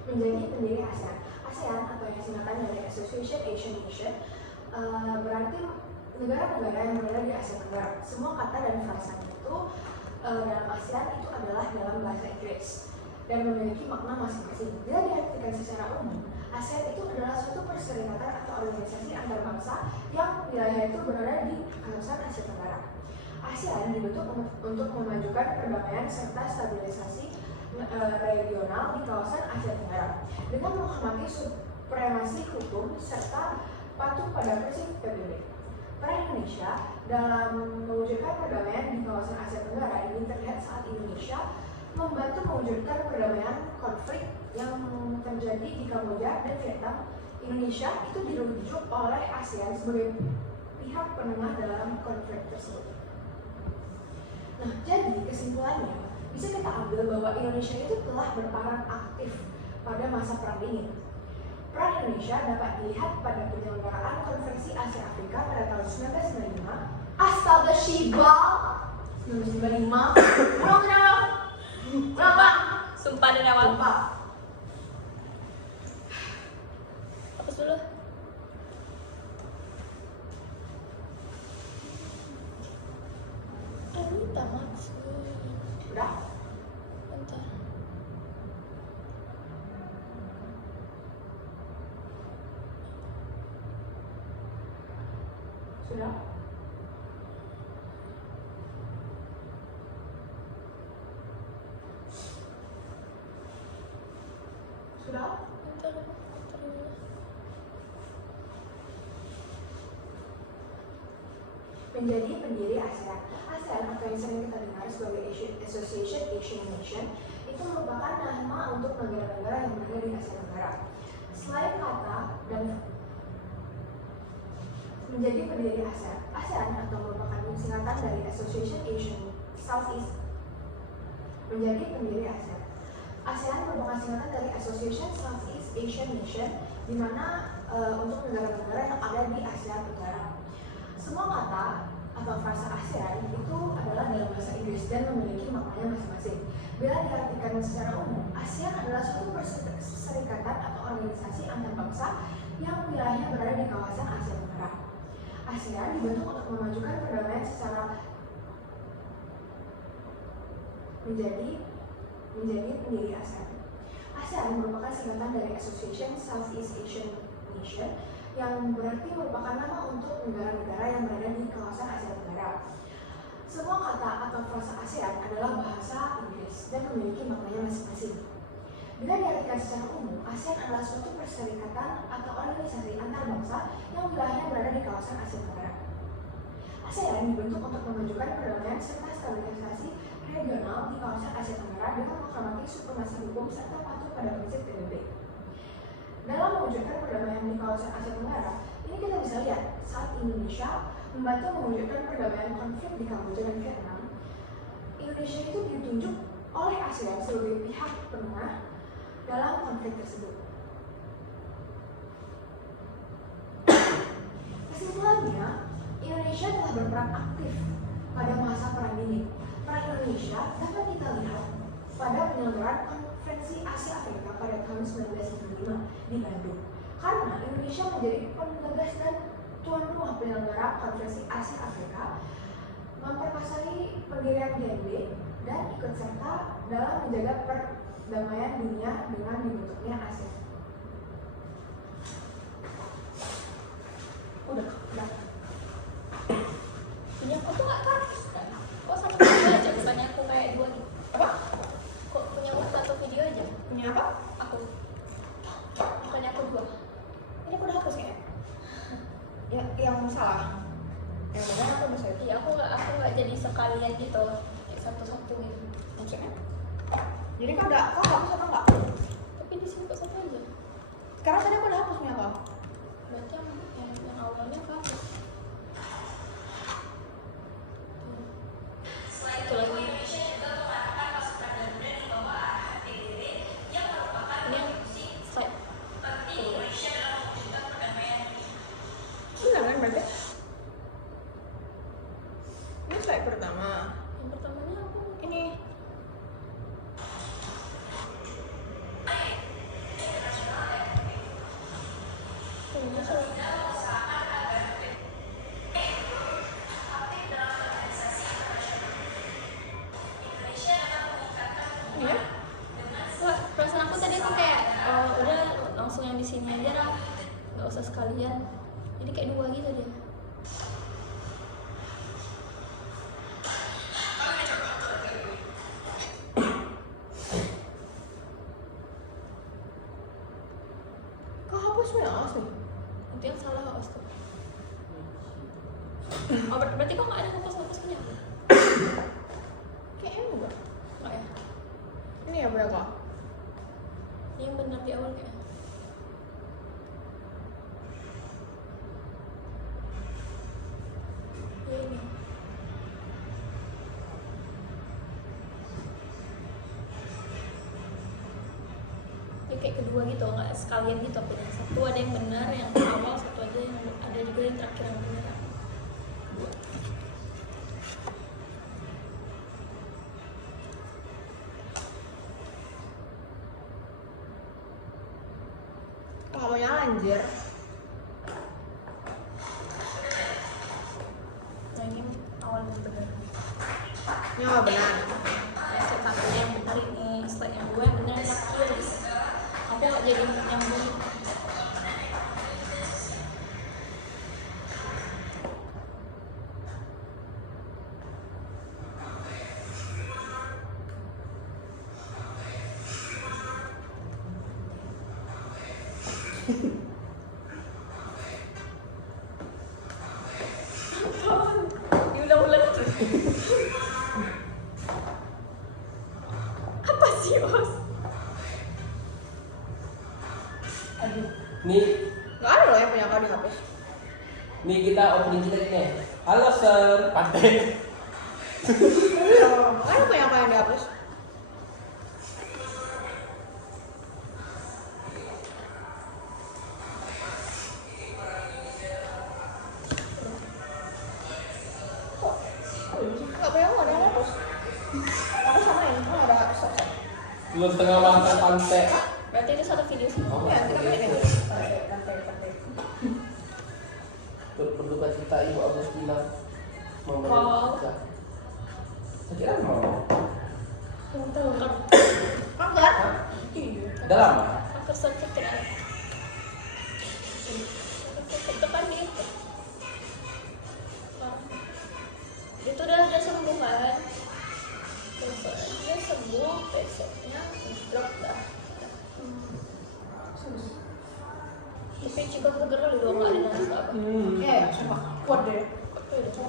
Menjadi pendiri ASEAN. ASEAN atau yang singkatan dari Association Asian Nation berarti negara-negara yang berada di Asia Tenggara. Semua kata dan frasanya itu dalam ASEAN itu adalah dalam bahasa Inggris dan memiliki makna masing-masing. Bila diartikan secara umum, ASEAN itu adalah suatu perserikatan atau organisasi antar bangsa yang wilayah itu berada di kawasan Asia Tenggara. ASEAN dibentuk untuk memajukan perdamaian serta stabilisasi regional di kawasan Asia Tenggara dengan menghormati supremasi hukum serta patuh pada prinsip PBB. Peran Indonesia dalam mewujudkan perdamaian di kawasan Asia Tenggara ini terlihat saat Indonesia membantu mewujudkan perdamaian konflik yang terjadi di Kamboja dan Vietnam. Indonesia itu dirujuk oleh ASEAN sebagai pihak penengah dalam konflik tersebut. Nah, jadi kesimpulannya bisa kita ambil bahwa Indonesia itu telah berperan aktif pada masa Perang Dingin. Peran Indonesia dapat dilihat pada penyelenggaraan Konferensi Asia Afrika pada tahun 1995. Astaga Shibal 1995. Kenapa? Sumpah dari awal. Lupa. Hapus dulu. Anita maksud. Udah? Bentar. Sudah? Sudah? Bentar. Menjadi pendiri ASEAN. ASEAN atau yang sering kita dengar sebagai Association Asian Nation itu merupakan nama untuk negara-negara yang berada di Asia Tenggara. Selain kata dan menjadi pendiri ASEAN, ASEAN atau merupakan singkatan dari Association Asian Southeast menjadi pendiri ASEAN. ASEAN merupakan singkatan dari Association Southeast Asian Nation, di mana untuk negara-negara yang ada di Asia Tenggara. Semua kata atau frasa ASEAN itu adalah dalam bahasa Inggris dan memiliki maknanya masing-masing. Bila diartikan secara umum, ASEAN adalah suatu perserikatan atau organisasi antar bangsa yang wilayahnya berada di kawasan Asia Tenggara. ASEAN dibentuk untuk memajukan perdamaian secara menjadi pendiri ASEAN. ASEAN merupakan singkatan dari Association Southeast Asian Nation yang berarti merupakan nama untuk negara-negara yang berada di kawasan Asia Tenggara. Semua kata atau frasa ASEAN adalah bahasa Inggris dan memiliki maknanya masing-masing. Bila diartikan secara umum, ASEAN adalah suatu perserikatan atau organisasi antar bangsa yang wilayahnya berada di kawasan Asia Tenggara. ASEAN dibentuk untuk memajukan perdamaian serta stabilisasi regional di kawasan Asia Tenggara dengan menghormati supremasi hukum serta patuh pada prinsip PBB. Dalam mewujudkan perdamaian di kawasan Asia Tenggara, ini kita bisa lihat saat Indonesia membantu mewujudkan perdamaian konflik di Kamboja dan Vietnam. Indonesia itu ditunjuk oleh ASEAN sebagai pihak penengah dalam konflik tersebut. Kesimpulannya, Indonesia telah berperan aktif pada masa Perang Dingin. Peran Indonesia dapat kita lihat pada penyelenggaraan Konferensi Asia Afrika pada tahun 1995 di Bandung. Karena Indonesia menjadi penggagas dan tuan rumah penyelenggara Konferensi Asia Afrika, memperkasai pendirian GNB dan ikut serta dalam menjaga perdamaian dunia dengan dibentuknya ASEAN. Udah. Punya aku tuh gak kasus kan? Kok sama video aja, bukannya aku kayak dua gitu. Apa? Kok punya aku satu video aja? Punya apa? Aku. Bukannya aku dua. Ini aku udah hapus kayaknya. Yang salah. Yang mana aku udah saya. Iya, aku nggak jadi sekalian gitu, kayak satu-satu gitu. Maksudnya? Jadi kau hapus atau enggak? Tapi di sini kok satu aja. Sekarang tadi aku udah hapus punya kau. Berarti yang awalnya kan? Itu lagi. Ini yang slide. Benar kan berarti? Ini slide pertama. Yang pertamanya aku Ini. punya salah. Ini ya? Wah, perasaan aku tadi tuh kayak udah langsung yang di sini aja lah, nggak usah sekalian. Jadi kayak dua gitu dia. Berarti kok nggak ada ngapus-ngapusnya? Kayaknya enggak. Nggak ya? Ini ya berapa? Yang benar di awal kayaknya. Ya ini. Ya kayak kedua gitu, nggak sekalian gitu. Punya satu ada yang benar, yang awal satu aja yang ada juga yang terakhir yang benar. Nggak mau nyala anjir. Nah ini awal yang benar. Ini nggak benar. Ya, slide satunya yang benar ini, slide yang dua yang benar yang terakhir. Aku nggak jadi nyambung. Diulang-ulang terus. Apa sih, Os? Nih, Nggak ada loh yang punya kau dihapus. nih kita opening kita nih. Halo sir, pantai. Nggak ada punya kau yang dihapus. Nggak punya kau ada yang hapus. Aku samain, kau ada stop. Belum setengah matang pantai. Berarti itu satu video sih. Oh, Ya, kita main gitu. ini. Berduka cita Ibu Agustina. Wow. Saya kira mau. Enggak. Udah lama. Aku sakit kan. Sakit depan itu. Itu udah sembuh kan? Besoknya sembuh, besoknya drop dah. Tapi jika gerak lu dong nggak ada nafsu apa? Ya, sumpah. Kuat deh.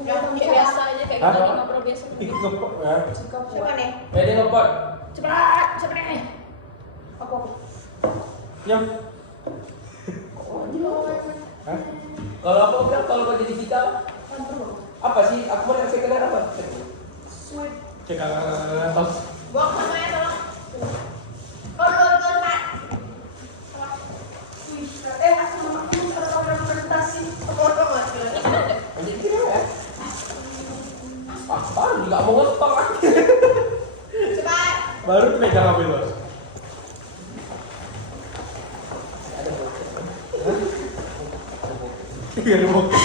Ya, kayak biasa aja kayak kita lagi ngobrol biasa. Ikut ngepok ya. Siapa nih? Dia ngepot. Siapa nih? Aku. Nyam. Hah? Kalau aku bilang kalau kau jadi kita apa sih? Aku mau kasih kenal apa? Cek tos. Buang namanya tolong. Kau Mat. Asal mama aku kalau kau udah presentasi. Jadi kira ya. Apa? Juga mau ngetok lagi. Cepat. Baru pegang HP bos. Ada bocor. Iya ada bokeh.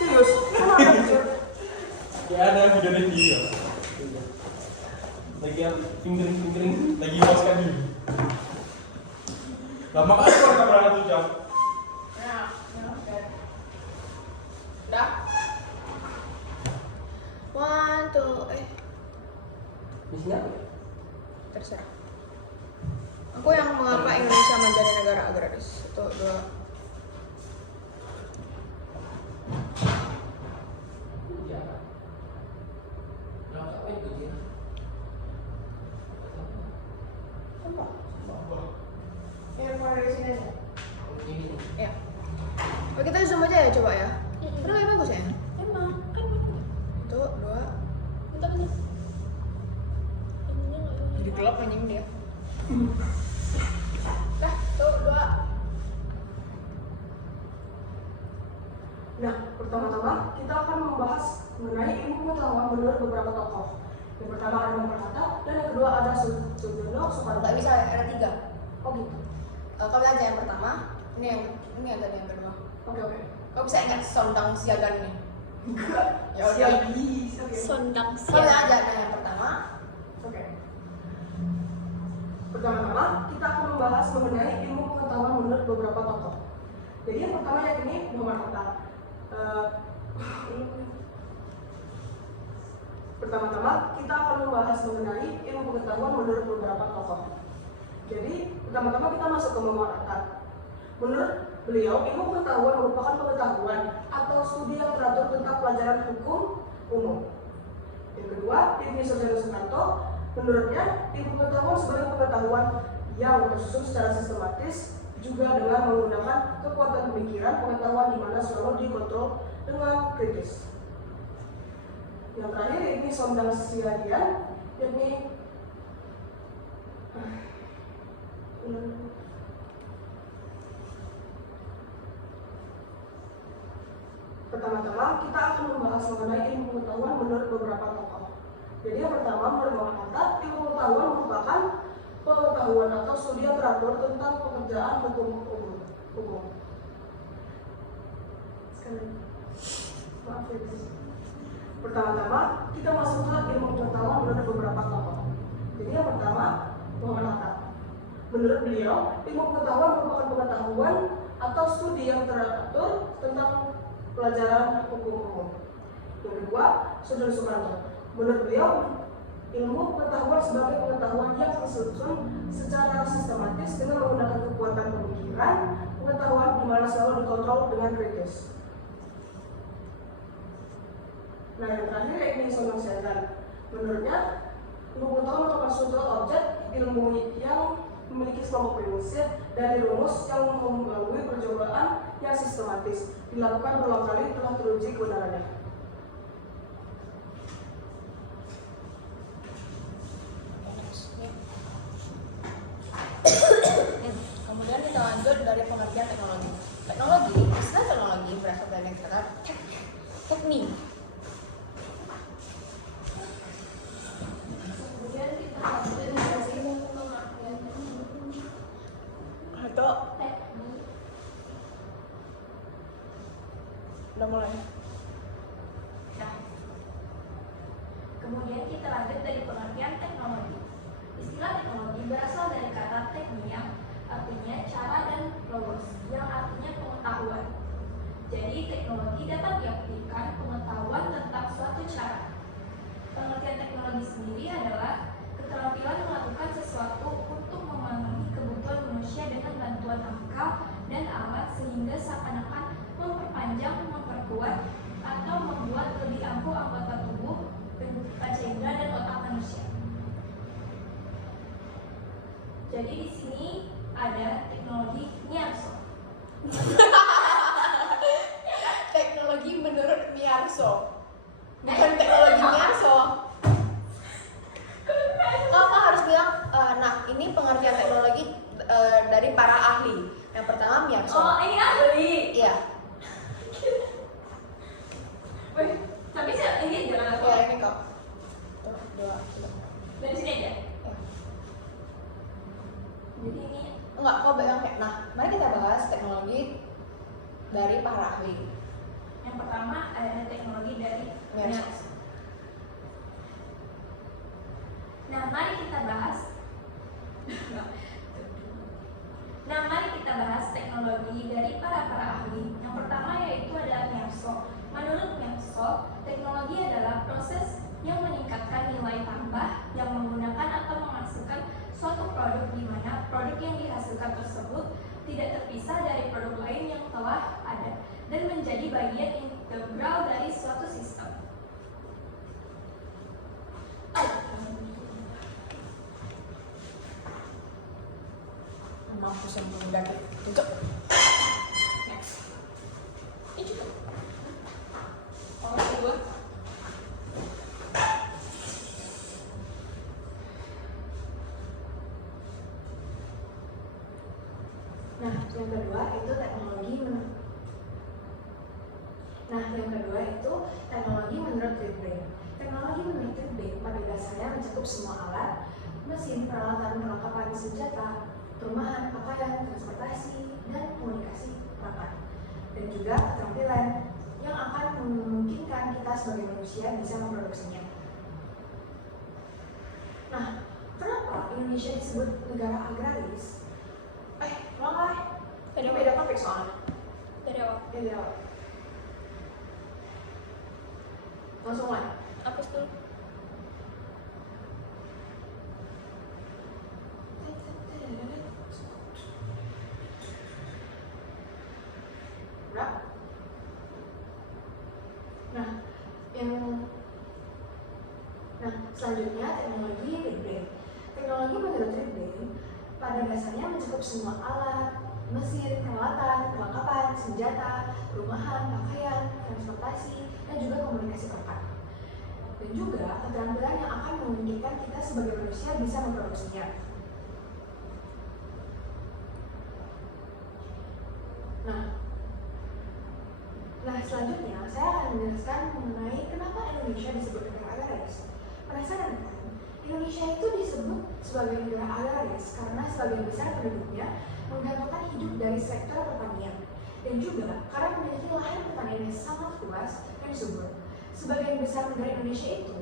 Serius? Kenapa anjir? Ya ada videonya dia. Lagi yang fingering lagi bos kan ini. Lama kali kalau kita berangkat 1 jam. Udah. 1, 2, Di sini apa? terserah. Aku yang mengapa Indonesia menjadi negara agraris. 1, 2. Iya. Nah, apa itu dia? Apa? Yang keluar dari sini aja. Ini. Ya. Oh, kita zoom aja ya coba ya. Itu lebih bagus ya. Emang kan bener. 1, 2. Bentar. Ininya nggak ada. Jadi gelap anjing dia. Dah, 1, 2. Nah, pertama-tama kita akan membahas mengenai ilmu pengetahuan menurut beberapa tokoh. Yang pertama ada Bambang Hatta dan yang kedua ada Sujono Soekarno. Nggak bisa ada 3. Oh gitu. Kau aja yang pertama. Ini yang tadi yang kedua. Oke. Kau bisa ingat Sondang Siagan nih? Ya udah. Siagis. Oke. Sondang Kau siang. aja yang pertama. Oke. Pertama-tama kita akan membahas mengenai ilmu pengetahuan menurut beberapa tokoh. Jadi yang pertama yakni Bambang Hatta. Pertama-tama kita akan membahas mengenai ilmu pengetahuan menurut beberapa tokoh. Jadi pertama-tama kita masuk ke Bambang Hatta. Menurut beliau, ilmu pengetahuan merupakan pengetahuan atau studi yang teratur tentang pelajaran hukum umum. Yang kedua, Ibnu Sarjana Soekarto, menurutnya ilmu pengetahuan sebagai pengetahuan yang tersusun secara sistematis juga dengan menggunakan kekuatan pemikiran pengetahuan di mana selalu dikontrol dengan kritis. Yang terakhir ini Sondang Siadian, yakni pertama-tama kita akan membahas mengenai ilmu pengetahuan menurut beberapa tokoh. Jadi yang pertama, menurut Muhammad, ilmu pengetahuan merupakan pengetahuan atau studi yang teratur tentang pekerjaan hukum umum. Sekali, maaf ya guys. Pertama-tama kita masuk ke ilmu pengetahuan menurut beberapa tokoh. Jadi yang pertama, Muhammad Hatta. Menurut beliau, ilmu pengetahuan merupakan pengetahuan atau studi yang teratur tentang pelajaran hukum umum. Yang kedua, Saudara Soekarno. Menurut beliau, ilmu pengetahuan sebagai pengetahuan yang tersusun secara sistematis dengan menggunakan kekuatan pemikiran, pengetahuan di mana selalu dikontrol dengan kritis. Nah, yang terakhir ini Sondang Siadian. Menurutnya, ilmu pengetahuan merupakan suatu objek ilmu yang memiliki kelompok prinsip dari rumus yang melalui percobaan yang sistematis dilakukan berulang kali telah teruji kebenarannya. Kemudian kita lanjut dari pengertian teknologi. Teknologi, istilah teknologi berasal dari kata teknik. Kemudian kita lanjut dari pengertian Atau udah mulai. Nah, kemudian kita lanjut dari pengertian teknologi. Istilah teknologi berasal dari kata teknia, artinya cara, dan logos, yang artinya pengetahuan. Jadi, teknologi dapat diartikan pengetahuan tentang suatu cara. Pengertian teknologi sendiri adalah keterampilan melakukan sesuatu untuk memenuhi kebutuhan manusia dengan bantuan akal dan alat sehingga seakan-akan memperpanjang, memperkuat, atau membuat lebih ampuh anggota tubuh, panca indera, dan otak manusia. Jadi di sini ada teknologi Niarso. Teknologi menurut Miarso, bukan teknologi Miarso. Kakak harus bilang, nah ini pengertian teknologi dari para ahli. Yang pertama Miarso. Oh, ini ahli. Iya. Wih, tapi ini jangan aku. Ya ini kok. Tuh, dua. Dari sini aja. Ya. Jadi ini Enggak, kok bilang kayak. Nah, mari kita bahas teknologi dari para ahli. yang pertama ada teknologi dari Niarso. Niarso. Nah, mari kita bahas. Nah, mari kita bahas teknologi dari para ahli. Yang pertama yaitu adalah Niarso. Menurut Niarso, teknologi adalah proses yang meningkatkan nilai tambah yang menggunakan atau menghasilkan suatu produk di mana produk yang dihasilkan tersebut tidak terpisah dari produk lain yang telah ada dan menjadi bagian integral dari suatu sistem. Mampus yang belum udah tutup. Next. Ini cukup. Oh, kedua. Nah, yang kedua itu teknologi menurut Friedman. Teknologi menurut Friedman pada dasarnya mencakup semua alat, mesin, peralatan, perlengkapan senjata, perumahan, pakaian, transportasi, dan komunikasi perangkat, dan juga keterampilan yang akan memungkinkan kita sebagai manusia bisa memproduksinya. Nah, kenapa Indonesia disebut negara agraris? Mulai. Tadi beda topik soalnya. Dari awal. Beda. Langsung mulai. Hapus dulu. Selanjutnya, teknologi Big Brain. Teknologi menurut Big Brain pada dasarnya mencakup semua alat, mesin, peralatan, perlengkapan, senjata, perumahan, pakaian, transportasi, dan juga komunikasi perangkat. Dan juga keterampilan yang akan memungkinkan kita sebagai manusia bisa memproduksinya. Nah, selanjutnya saya akan menjelaskan mengenai kenapa Indonesia disebut negara agraris. Penasaran kan? Indonesia itu disebut sebagai negara agraris karena sebagian besar penduduknya menggantungkan hidup dari sektor pertanian dan juga karena memiliki lahan pertanian yang sangat luas dan subur. Sebagian besar negara Indonesia itu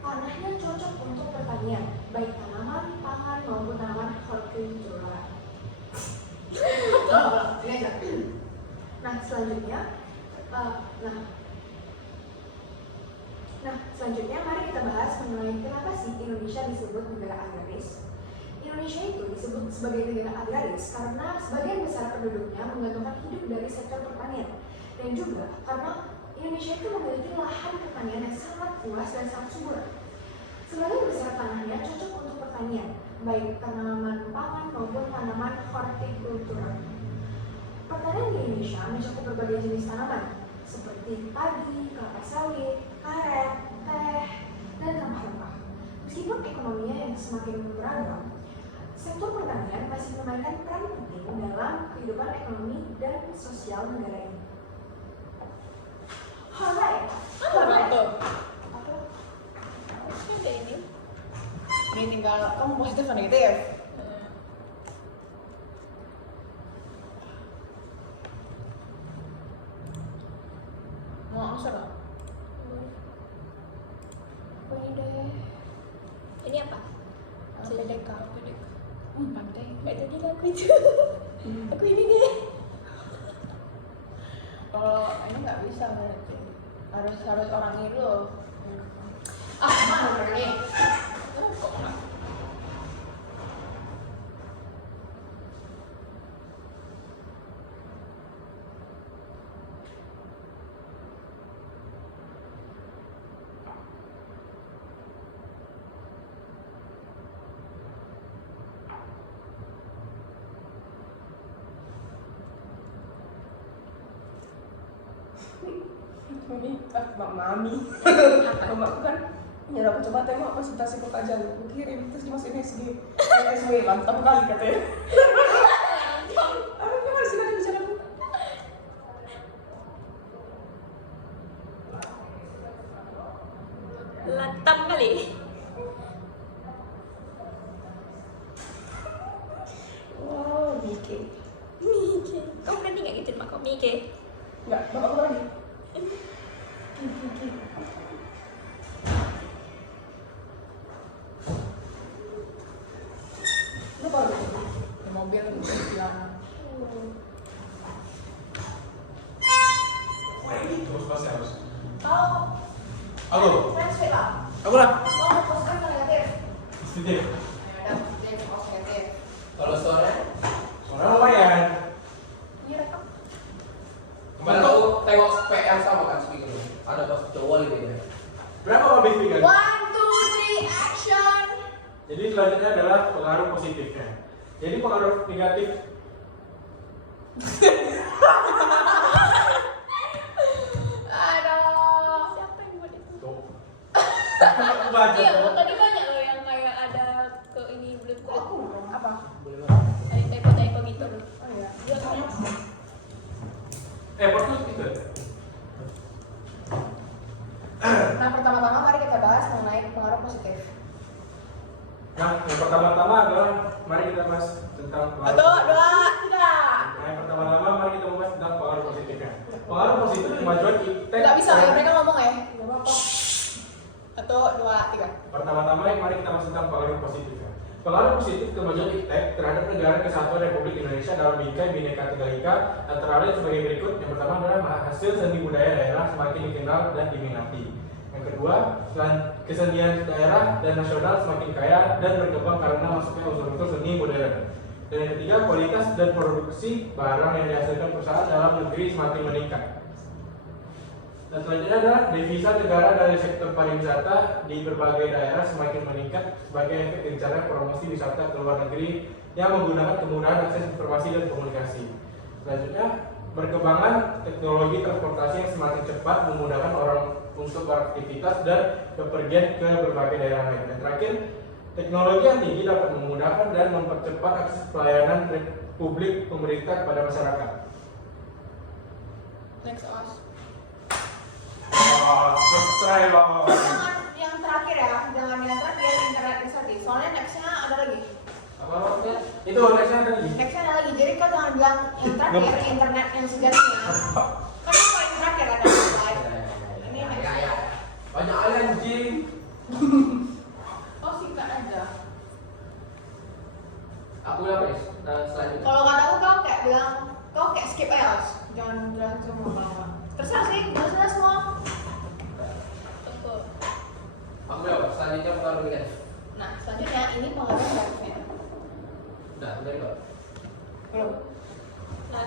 tanahnya cocok untuk pertanian, baik tanaman, pangan maupun tanaman hortikultura. Ini aja. Nah, selanjutnya selanjutnya mari kita bahas mengenai kenapa sih Indonesia disebut negara agraris. Indonesia itu disebut sebagai negara agraris karena sebagian besar penduduknya menggantungkan hidup dari sektor pertanian dan juga karena Indonesia itu memiliki lahan pertanian yang sangat luas dan sangat subur. Sebagian besar tanahnya cocok untuk pertanian, baik tanaman pangan maupun tanaman hortikultura. Pertanian di Indonesia mencakup berbagai jenis tanaman seperti padi, kelapa sawit, karet, teh, dan rempah-rempah. Meskipun ekonominya yang semakin beragam, sektor pertanian masih memainkan peran penting dalam kehidupan ekonomi dan sosial negara ini. Alright. Ini tinggal kamu positif atau negatif? Mau answer nggak? Ini deh. Ini apa? PDK. Pantai. Kayak tadi aku itu. Aku ini deh. Kalau ini nggak bisa berarti. Harus orang itu loh. Mana ini? Mami, mamaku kan nyuruh aku coba tengok presentasi Kokajang, aku kirim terus dimasukin SG, mantap kali katanya. Apa gimana sih tadi bicara aku? Lantam kali. Wow, Mike. Kamu berani nggak gituin mak kau Mike? Enggak, bapakku berani. Lu baru Di mobil bilang Harus. Kalau Aku. transfer lah. Aku lah. Mau positif atau negatif? Positif. ada positif, negatif. Kalau suara, Soalnya lumayan. Ini rekam. kemarin aku tengok spek yang sama kan speaker lu. Ada pas cowok gitu ya. Berapa habis speaker? 1, 2, 3, action. Jadi selanjutnya adalah pengaruh positifnya. Jadi pengaruh negatif Aduh. Siapa yang buat itu? tuh. Aku baca Iya, tuh. tadi banyak loh yang kayak ada ke ini belum Kok aku belum? Apa? Boleh banget. ada typo-typo gitu loh. Oh iya. Dia kayak Podcast gitu. Nah, pertama-tama mari kita bahas mengenai pengaruh positif. Nah, yang pertama-tama adalah mari kita bahas tentang pengaruh. 1, 2, 3. Nah, yang pertama-tama mari kita bahas tentang pengaruh positifnya. Pengaruh positif kemajuan iptek. Nggak bisa ya, mereka ngomong ya. Gak apa-apa. 1, 2, 3. Pertama-tama mari kita bahas tentang pengaruh positifnya. Pengaruh positif kemajuan iptek terhadap negara kesatuan Republik Indonesia dalam bingkai Bhinneka Tunggal Ika antara lain sebagai berikut. Yang pertama adalah hasil seni budaya daerah semakin dikenal dan diminati. Yang kedua, kesenian daerah dan nasional semakin kaya dan berkembang karena masuknya unsur-unsur seni modern. Dan yang ketiga, kualitas dan produksi barang yang dihasilkan perusahaan dalam negeri semakin meningkat. Dan selanjutnya adalah devisa negara dari sektor pariwisata di berbagai daerah semakin meningkat sebagai efek rencana promosi wisata ke luar negeri yang menggunakan kemudahan akses informasi dan komunikasi. Selanjutnya, perkembangan teknologi transportasi yang semakin cepat memudahkan orang untuk beraktivitas dan bepergian ke berbagai daerah lain. Dan terakhir, teknologi yang tinggi dapat memudahkan dan mempercepat akses pelayanan publik pemerintah kepada masyarakat. Next us. Let's try loh. Jangan yang terakhir ya, jangan yang terakhir internet research. Soalnya nextnya ada lagi. Apa maksudnya? Itu nextnya ada lagi. Nextnya ada lagi. Jadi kau jangan bilang yang terakhir internet yang sejatinya. Karena kalau yang terakhir ada slide. Ini nextnya. Banyak anjing. Oh singkat aja. Aku udah pres. Nah, selanjutnya. Kalau nggak tahu kau kayak bilang, kau kayak skip aja. Jangan jelasin semua kalau nggak. Terserah sih, jelas semua. Betul. Aku udah pres. Selanjutnya pengaruh negatif. Nah selanjutnya ini pengaruh negatifnya. Udah kok. Belum. Nah.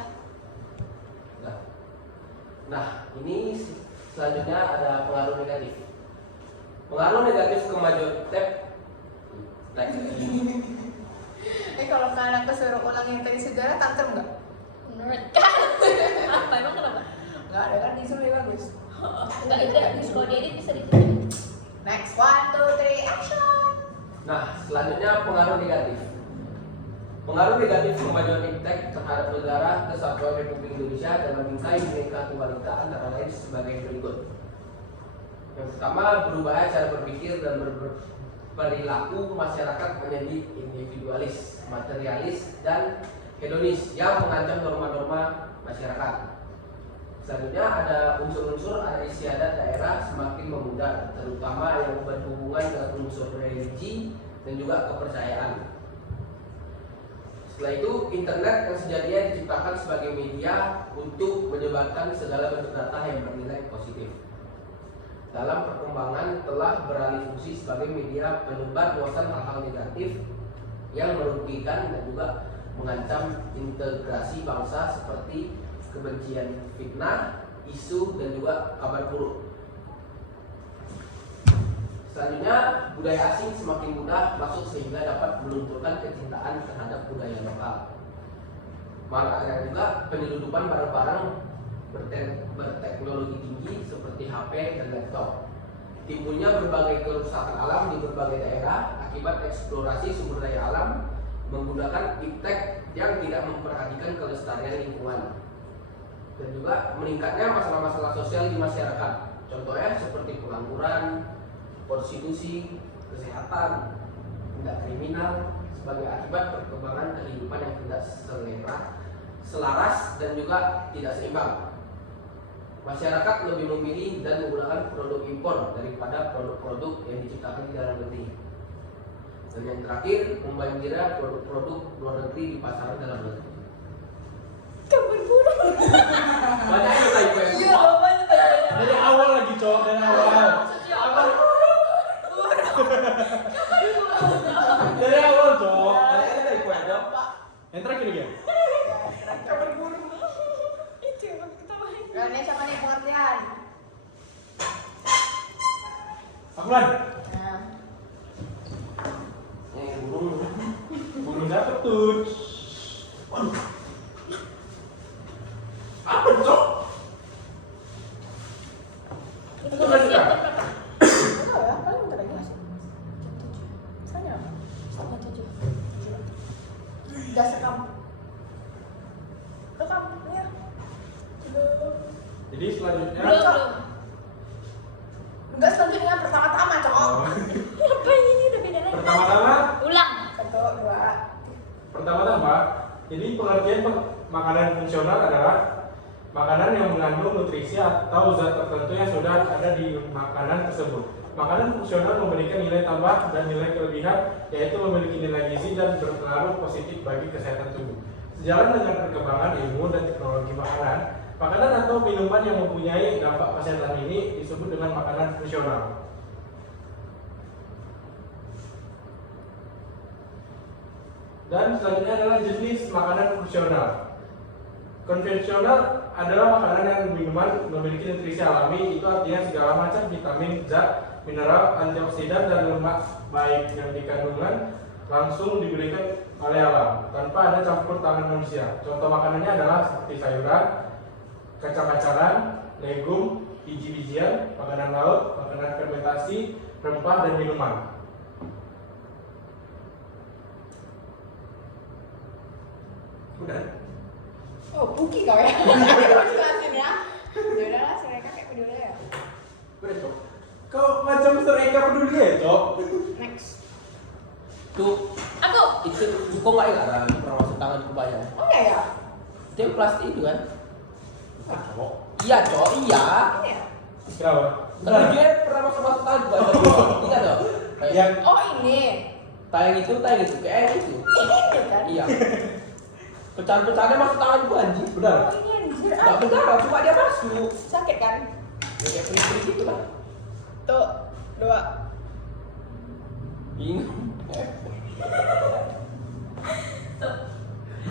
Nah, ini selanjutnya ada pengaruh negatif. Pengaruh negatif kemajuan Kalau kalian kesuruh ulangin tadi sejarah, tantem nggak? Menurut kan? Apa emang kenapa? Nggak ada kan disuruh bagus. Enggak itu kalau diedit bisa diedit. Next, 1, 2, 3, action. Nah, selanjutnya pengaruh negatif. Pengaruh negatif kemajuan iptek terhadap negara kesatuan Republik Indonesia dalam bingkai Bhinneka Tunggal Ika antara lain sebagai berikut. Yang pertama, berubahnya cara berpikir dan perilaku masyarakat menjadi individualis, materialis, dan hedonis yang mengancam norma-norma masyarakat. Selanjutnya ada unsur-unsur adat istiadat daerah semakin memudar, terutama yang berhubungan dengan unsur religi dan juga kepercayaan. Setelah itu, internet yang sejatinya diciptakan sebagai media untuk menyebarkan segala bentuk data yang bernilai positif. Dalam perkembangan telah beralih fungsi sebagai media penyebar luasan hal-hal negatif yang merugikan dan juga mengancam integrasi bangsa seperti kebencian, fitnah, isu, dan juga kabar buruk. Selanjutnya, budaya asing semakin mudah masuk sehingga dapat melunturkan kecintaan terhadap budaya lokal. Maka ada juga penyeludupan barang-barang berteknologi tinggi seperti HP dan laptop. Timbulnya berbagai kerusakan alam di berbagai daerah akibat eksplorasi sumber daya alam menggunakan iptek yang tidak memperhatikan kelestarian lingkungan. Dan juga meningkatnya masalah-masalah sosial di masyarakat. Contohnya seperti pengangguran, prostitusi, kesehatan, tindak kriminal sebagai akibat perkembangan kehidupan yang tidak selaras dan juga tidak seimbang. Masyarakat lebih memilih dan menggunakan produk impor daripada produk-produk yang diciptakan di dalam negeri. Dan yang terakhir, membanjiri produk-produk luar negeri di pasaran dalam negeri. Kabar buruk. Banyak yang tadi gue. Iya, banyak tanya. Dari awal lagi, Cok, dari awal. Dari awal, Cok. Banyak yang tadi gue ada. Yang terakhir ya? Kabar buruk. Itu yang ketawain. Ini sama nih pengertian. Akuan. Nah, Burung dapet tuh. Waduh. Apa, Cok? Itu masih jam berapa? nggak tahu ya, paling bentar lagi masih. Misalnya apa? 6:30. Gas rekam. Rekam, ya. Jadi selanjutnya. Belum. Enggak selanjutnya pertama-tama, Cok. Apa ini udah beda lagi? Pertama-tama. Ulang. 1, 2. Pertama-tama, jadi pengertian makanan fungsional adalah makanan yang mengandung nutrisi atau zat tertentu yang sudah ada di makanan tersebut. Makanan fungsional memberikan nilai tambah dan nilai kelebihan, yaitu memiliki nilai gizi dan berpengaruh positif bagi kesehatan tubuh. Sejalan dengan perkembangan ilmu dan teknologi makanan atau minuman yang mempunyai dampak kesehatan ini disebut dengan makanan fungsional. Dan selanjutnya adalah jenis makanan fungsional. Konvensional adalah makanan dan minuman memiliki nutrisi alami, itu artinya segala macam vitamin, zat, mineral, antioksidan, dan lemak baik yang dikandungan langsung diberikan oleh alam tanpa ada campur tangan manusia. Contoh makanannya adalah seperti sayuran, kacang-kacangan, legum, biji-bijian, makanan laut, makanan fermentasi, rempah, dan minuman. Udah. Oh, Puki kau ya? Kau jelasin ya. Ya udahlah, si Reka kayak peduli ya. Udah Cok. Kau macam Mr. Eka peduli ya, Cok? Next. Tuh, Aku. itu kok nggak ingat kan pernah masuk tangan ke banyak. Oh iya ya. Itu yang plastik itu kan? Bukan, Cok. Iya Cok, iya. Ini ya. Kenapa? Kan dia pernah masuk tangan ke banyak. Ingat dong? Yang Oh ini. Tayang itu kayak itu. Ini kan. Iya. Pecahan-pecahannya masuk tangan gua anjing. benar. Oh ini anjir. Enggak benar, cuma dia masuk. Sakit kan? Ya, kayak pelik-pelik gitu kan. Tuh, 2. Ini.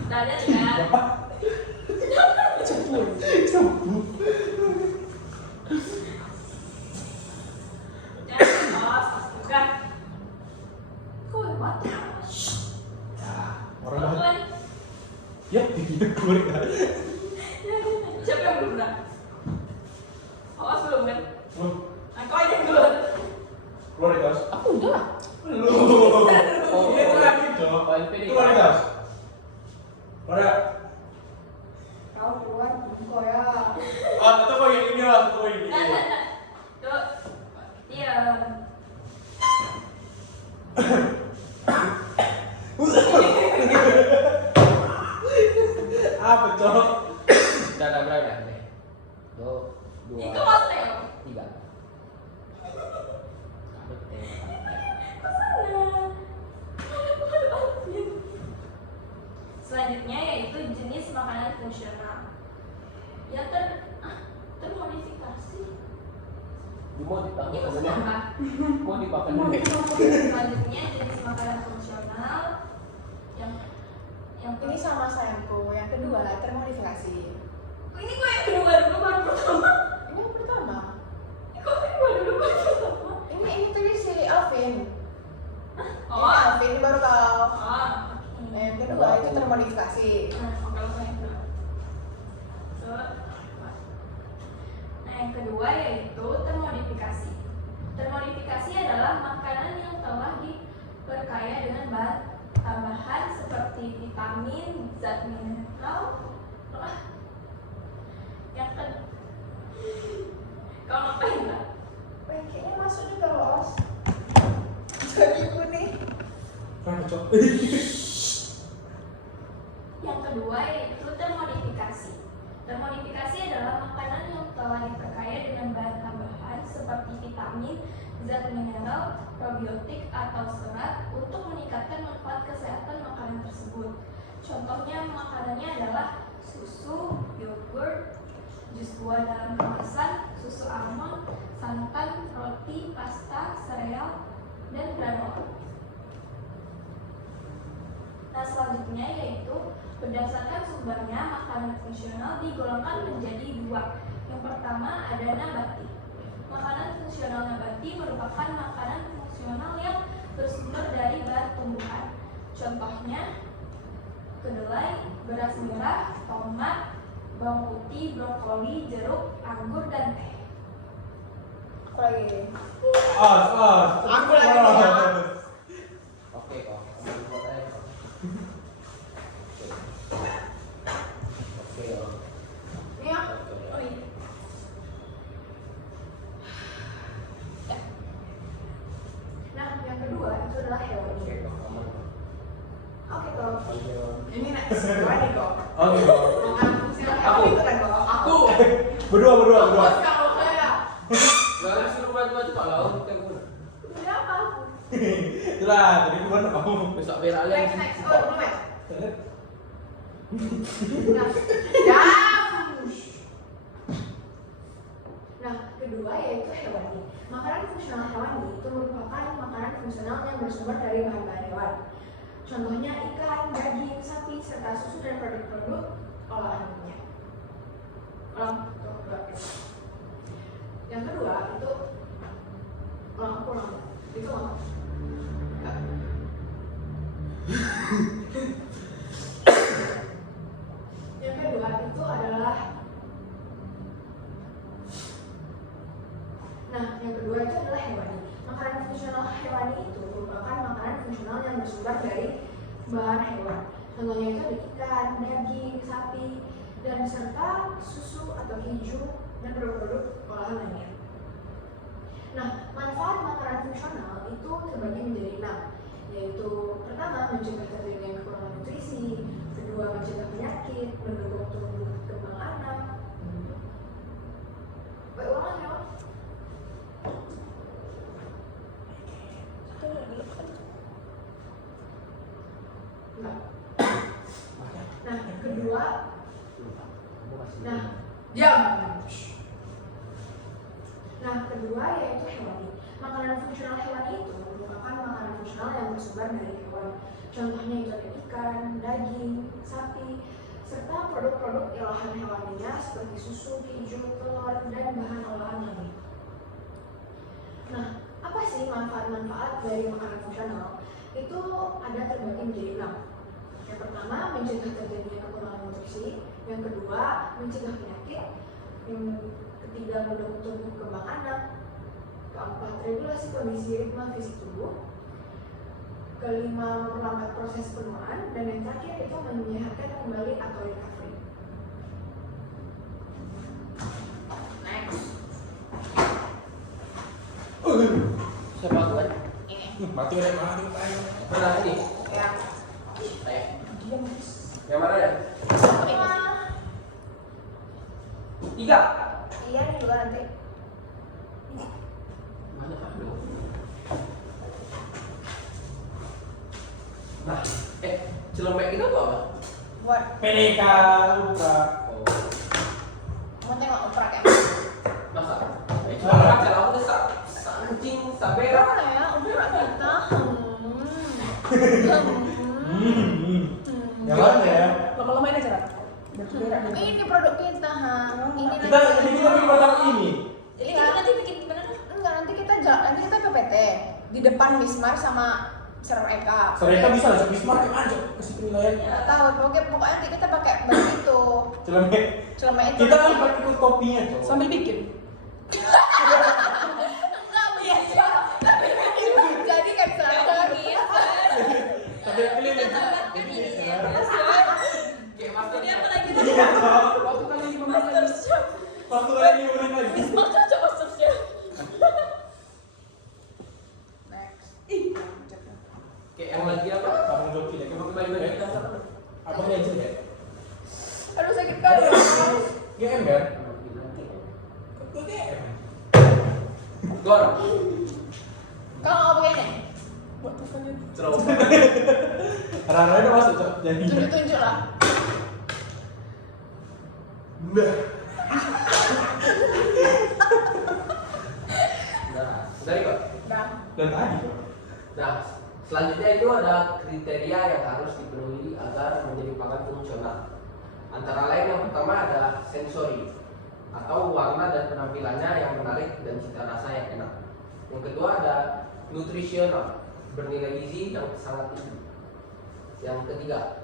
Nah, lihat kan? Bukan. Kok mati? Orang bahan. Bukan. Ya, begitu keluar. Siapa yang belum pernah? Awas belum kan? Keluar Aku aja yang duluan. di tas. Aku udah. Lu. Oh, Itu lagi, Cok. Oh, LPD. Keluar di tas. Keluar. Kau keluar kau ya. Oh, itu kok yang ini lah, kok ini. Nah. Tuh. Iya. Apa, Cok? Udah berapa? Tuh, 2. Itu maksudnya. 3. Selanjutnya yaitu jenis makanan fungsional yang termodifikasi. Mau dipakai Itu sebenarnya. siapa? Mau dipakai. Selanjutnya jenis makanan fungsional yang Ini sama sayangku. Yang kedua termodifikasi. ini kok yang kedua dulu baru pertama. Ini yang pertama. Ini kok kedua dulu baru pertama. Ini tadi si Alvin. Oh. Ini Alvin ini baru kau. Oh. Nah, yang kedua itu termodifikasi. Oke, langsung yang kedua. Nah, yang kedua yaitu termodifikasi. Termodifikasi adalah makanan yang telah diperkaya dengan bahan tambahan seperti vitamin, zat mineral. Yang kedua, kau ngapain lah? Wah, kayaknya masuk juga lolos. Jadi aku nih. Mana, Cok? Yang kedua yaitu termodifikasi. Termodifikasi adalah makanan yang telah diperkaya dengan bahan tambahan seperti vitamin, zat mineral, probiotik atau serat untuk meningkatkan manfaat kesehatan makanan tersebut. Contohnya makanannya adalah susu, yogurt, jus buah dalam kemasan, susu almond, santan, roti, pasta, sereal, dan granola. Nah, selanjutnya yaitu berdasarkan sumbernya makanan fungsional digolongkan menjadi 2. Yang pertama ada nabati. Makanan fungsional nabati merupakan makanan fungsional yang bersumber dari bahan tumbuhan. Contohnya kedelai, beras merah, tomat, bawang putih, brokoli, jeruk, anggur, dan teh. Aku lagi. Aku lagi nih, ya. Oke kok. Buat aja, kok. Oke. Ini ya. Oh iya. Nah, yang kedua itu adalah hewan. Oke kok. Aman. Oke kok. Oke. Ini next. Dua nih kok. Oke. Makanan fungsional hewan itu kan kok. Aku. Berdua. Bos kamu kayak. Gak harus suruh baju-baju kalau kita guna. Udah apa? Itulah, tadi gimana kamu? Besok berak lagi. Next. Oh, belum ya? Nah, ya. Nah, kedua yaitu hewani. Makanan fungsional hewani itu merupakan makanan fungsional yang bersumber dari bahan-bahan hewan. Contohnya ikan, daging, sapi, serta susu dan produk-produk olahan minyak. Yang kedua itu itu apa? Yang kedua itu adalah hewani. Makanan fungsional hewani itu merupakan makanan fungsional yang bersumber dari bahan hewan. Contohnya itu ada ikan, daging, sapi, dan serta susu atau keju dan produk-produk olahan lainnya. Nah, manfaat makanan fungsional itu terbagi menjadi 6, yaitu pertama mencegah terjadinya kekurangan nutrisi, kedua mencegah penyakit, mendukung tumbuh kembang anak. Baik ulangan ya. Nah, kedua, kedua yaitu hewani. Makanan fungsional hewani itu merupakan makanan fungsional yang bersumber dari hewan. Contohnya itu ada ikan, daging, sapi, serta produk-produk olahan hewaninya seperti susu, keju, telur, dan bahan olahan lain. Nah, apa sih manfaat-manfaat dari makanan fungsional? Itu ada terbagi menjadi 6. Yang pertama, mencegah terjadinya kekurangan nutrisi. Yang kedua, mencegah penyakit. Yang ketiga, mendukung tumbuh kembang anak. Keempat, regulasi kondisi ritme fisik tubuh. Kelima, memperlambat proses penuaan. Dan yang terakhir itu menyehatkan kembali atau recovery. Next. Siapa tuan? Mati udah mati. Mana ini? Ya. Saya. Yang mana ya? 3. Iya nih juga nanti. Mana aduh. Nah, celemek kita tuh apa? Buat PDK lupa. Oh, mau tengok oprak ya. masa? Cuma baca lah, aku tuh anjing sabera. Mana ya oprak kita? Yang mana ya? Lama-lama ini aja. Ini produk kita, Ini Kita bikin ini. Jadi kita nanti bikin gimana? Enggak, nanti kita PPT di depan Wismar sama Sir Eka. Sereka bisa lah, Bismarck aja kasih penilaian. Nggak tahu, pokoknya nanti kita pakai baju itu. Celemek. Celemek itu. Kita kan ikut kopinya tuh. Sambil bikin. Enggak bisa. Jadi kan lagi ya. Sambil keliling. Kayak master. Jadi apa lagi? Waktu kali 15 menit. Waktu lagi ulang lagi. Bismarck cocok masterchef. Kayak yang lagi apa? Abang joki ya. Kamu kembali lagi dasar. Abang aja ya. Aduh sakit kali. GM kan? Gor. Kalau nggak pakai ini, Cerau. Rara udah masuk cok. Jadi. tunjuk-tunjuk lah. Nah. Nah, dari kok. Nah, Dan tadi. Nah, selanjutnya itu ada kriteria yang harus dipenuhi agar menjadi pangan fungsional. Antara lain yang pertama adalah sensori atau warna dan penampilannya yang menarik dan cita rasa yang enak. Yang kedua ada nutrisional, bernilai gizi yang sangat tinggi. Yang ketiga,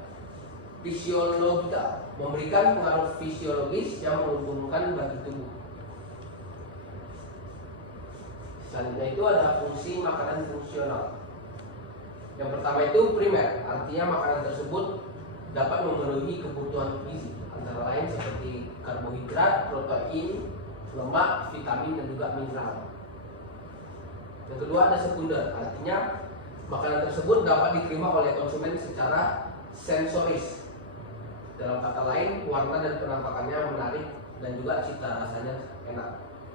fisiologika, memberikan pengaruh fisiologis yang menguntungkan bagi tubuh. Selanjutnya itu ada fungsi makanan fungsional. Yang pertama itu primer, artinya makanan tersebut dapat memenuhi kebutuhan gizi, antara lain seperti karbohidrat, protein, lemak, vitamin, dan juga mineral. Yang kedua ada sekunder, artinya makanan tersebut dapat diterima oleh konsumen secara sensoris. Dalam kata lain, warna dan penampakannya menarik dan juga cita rasanya enak.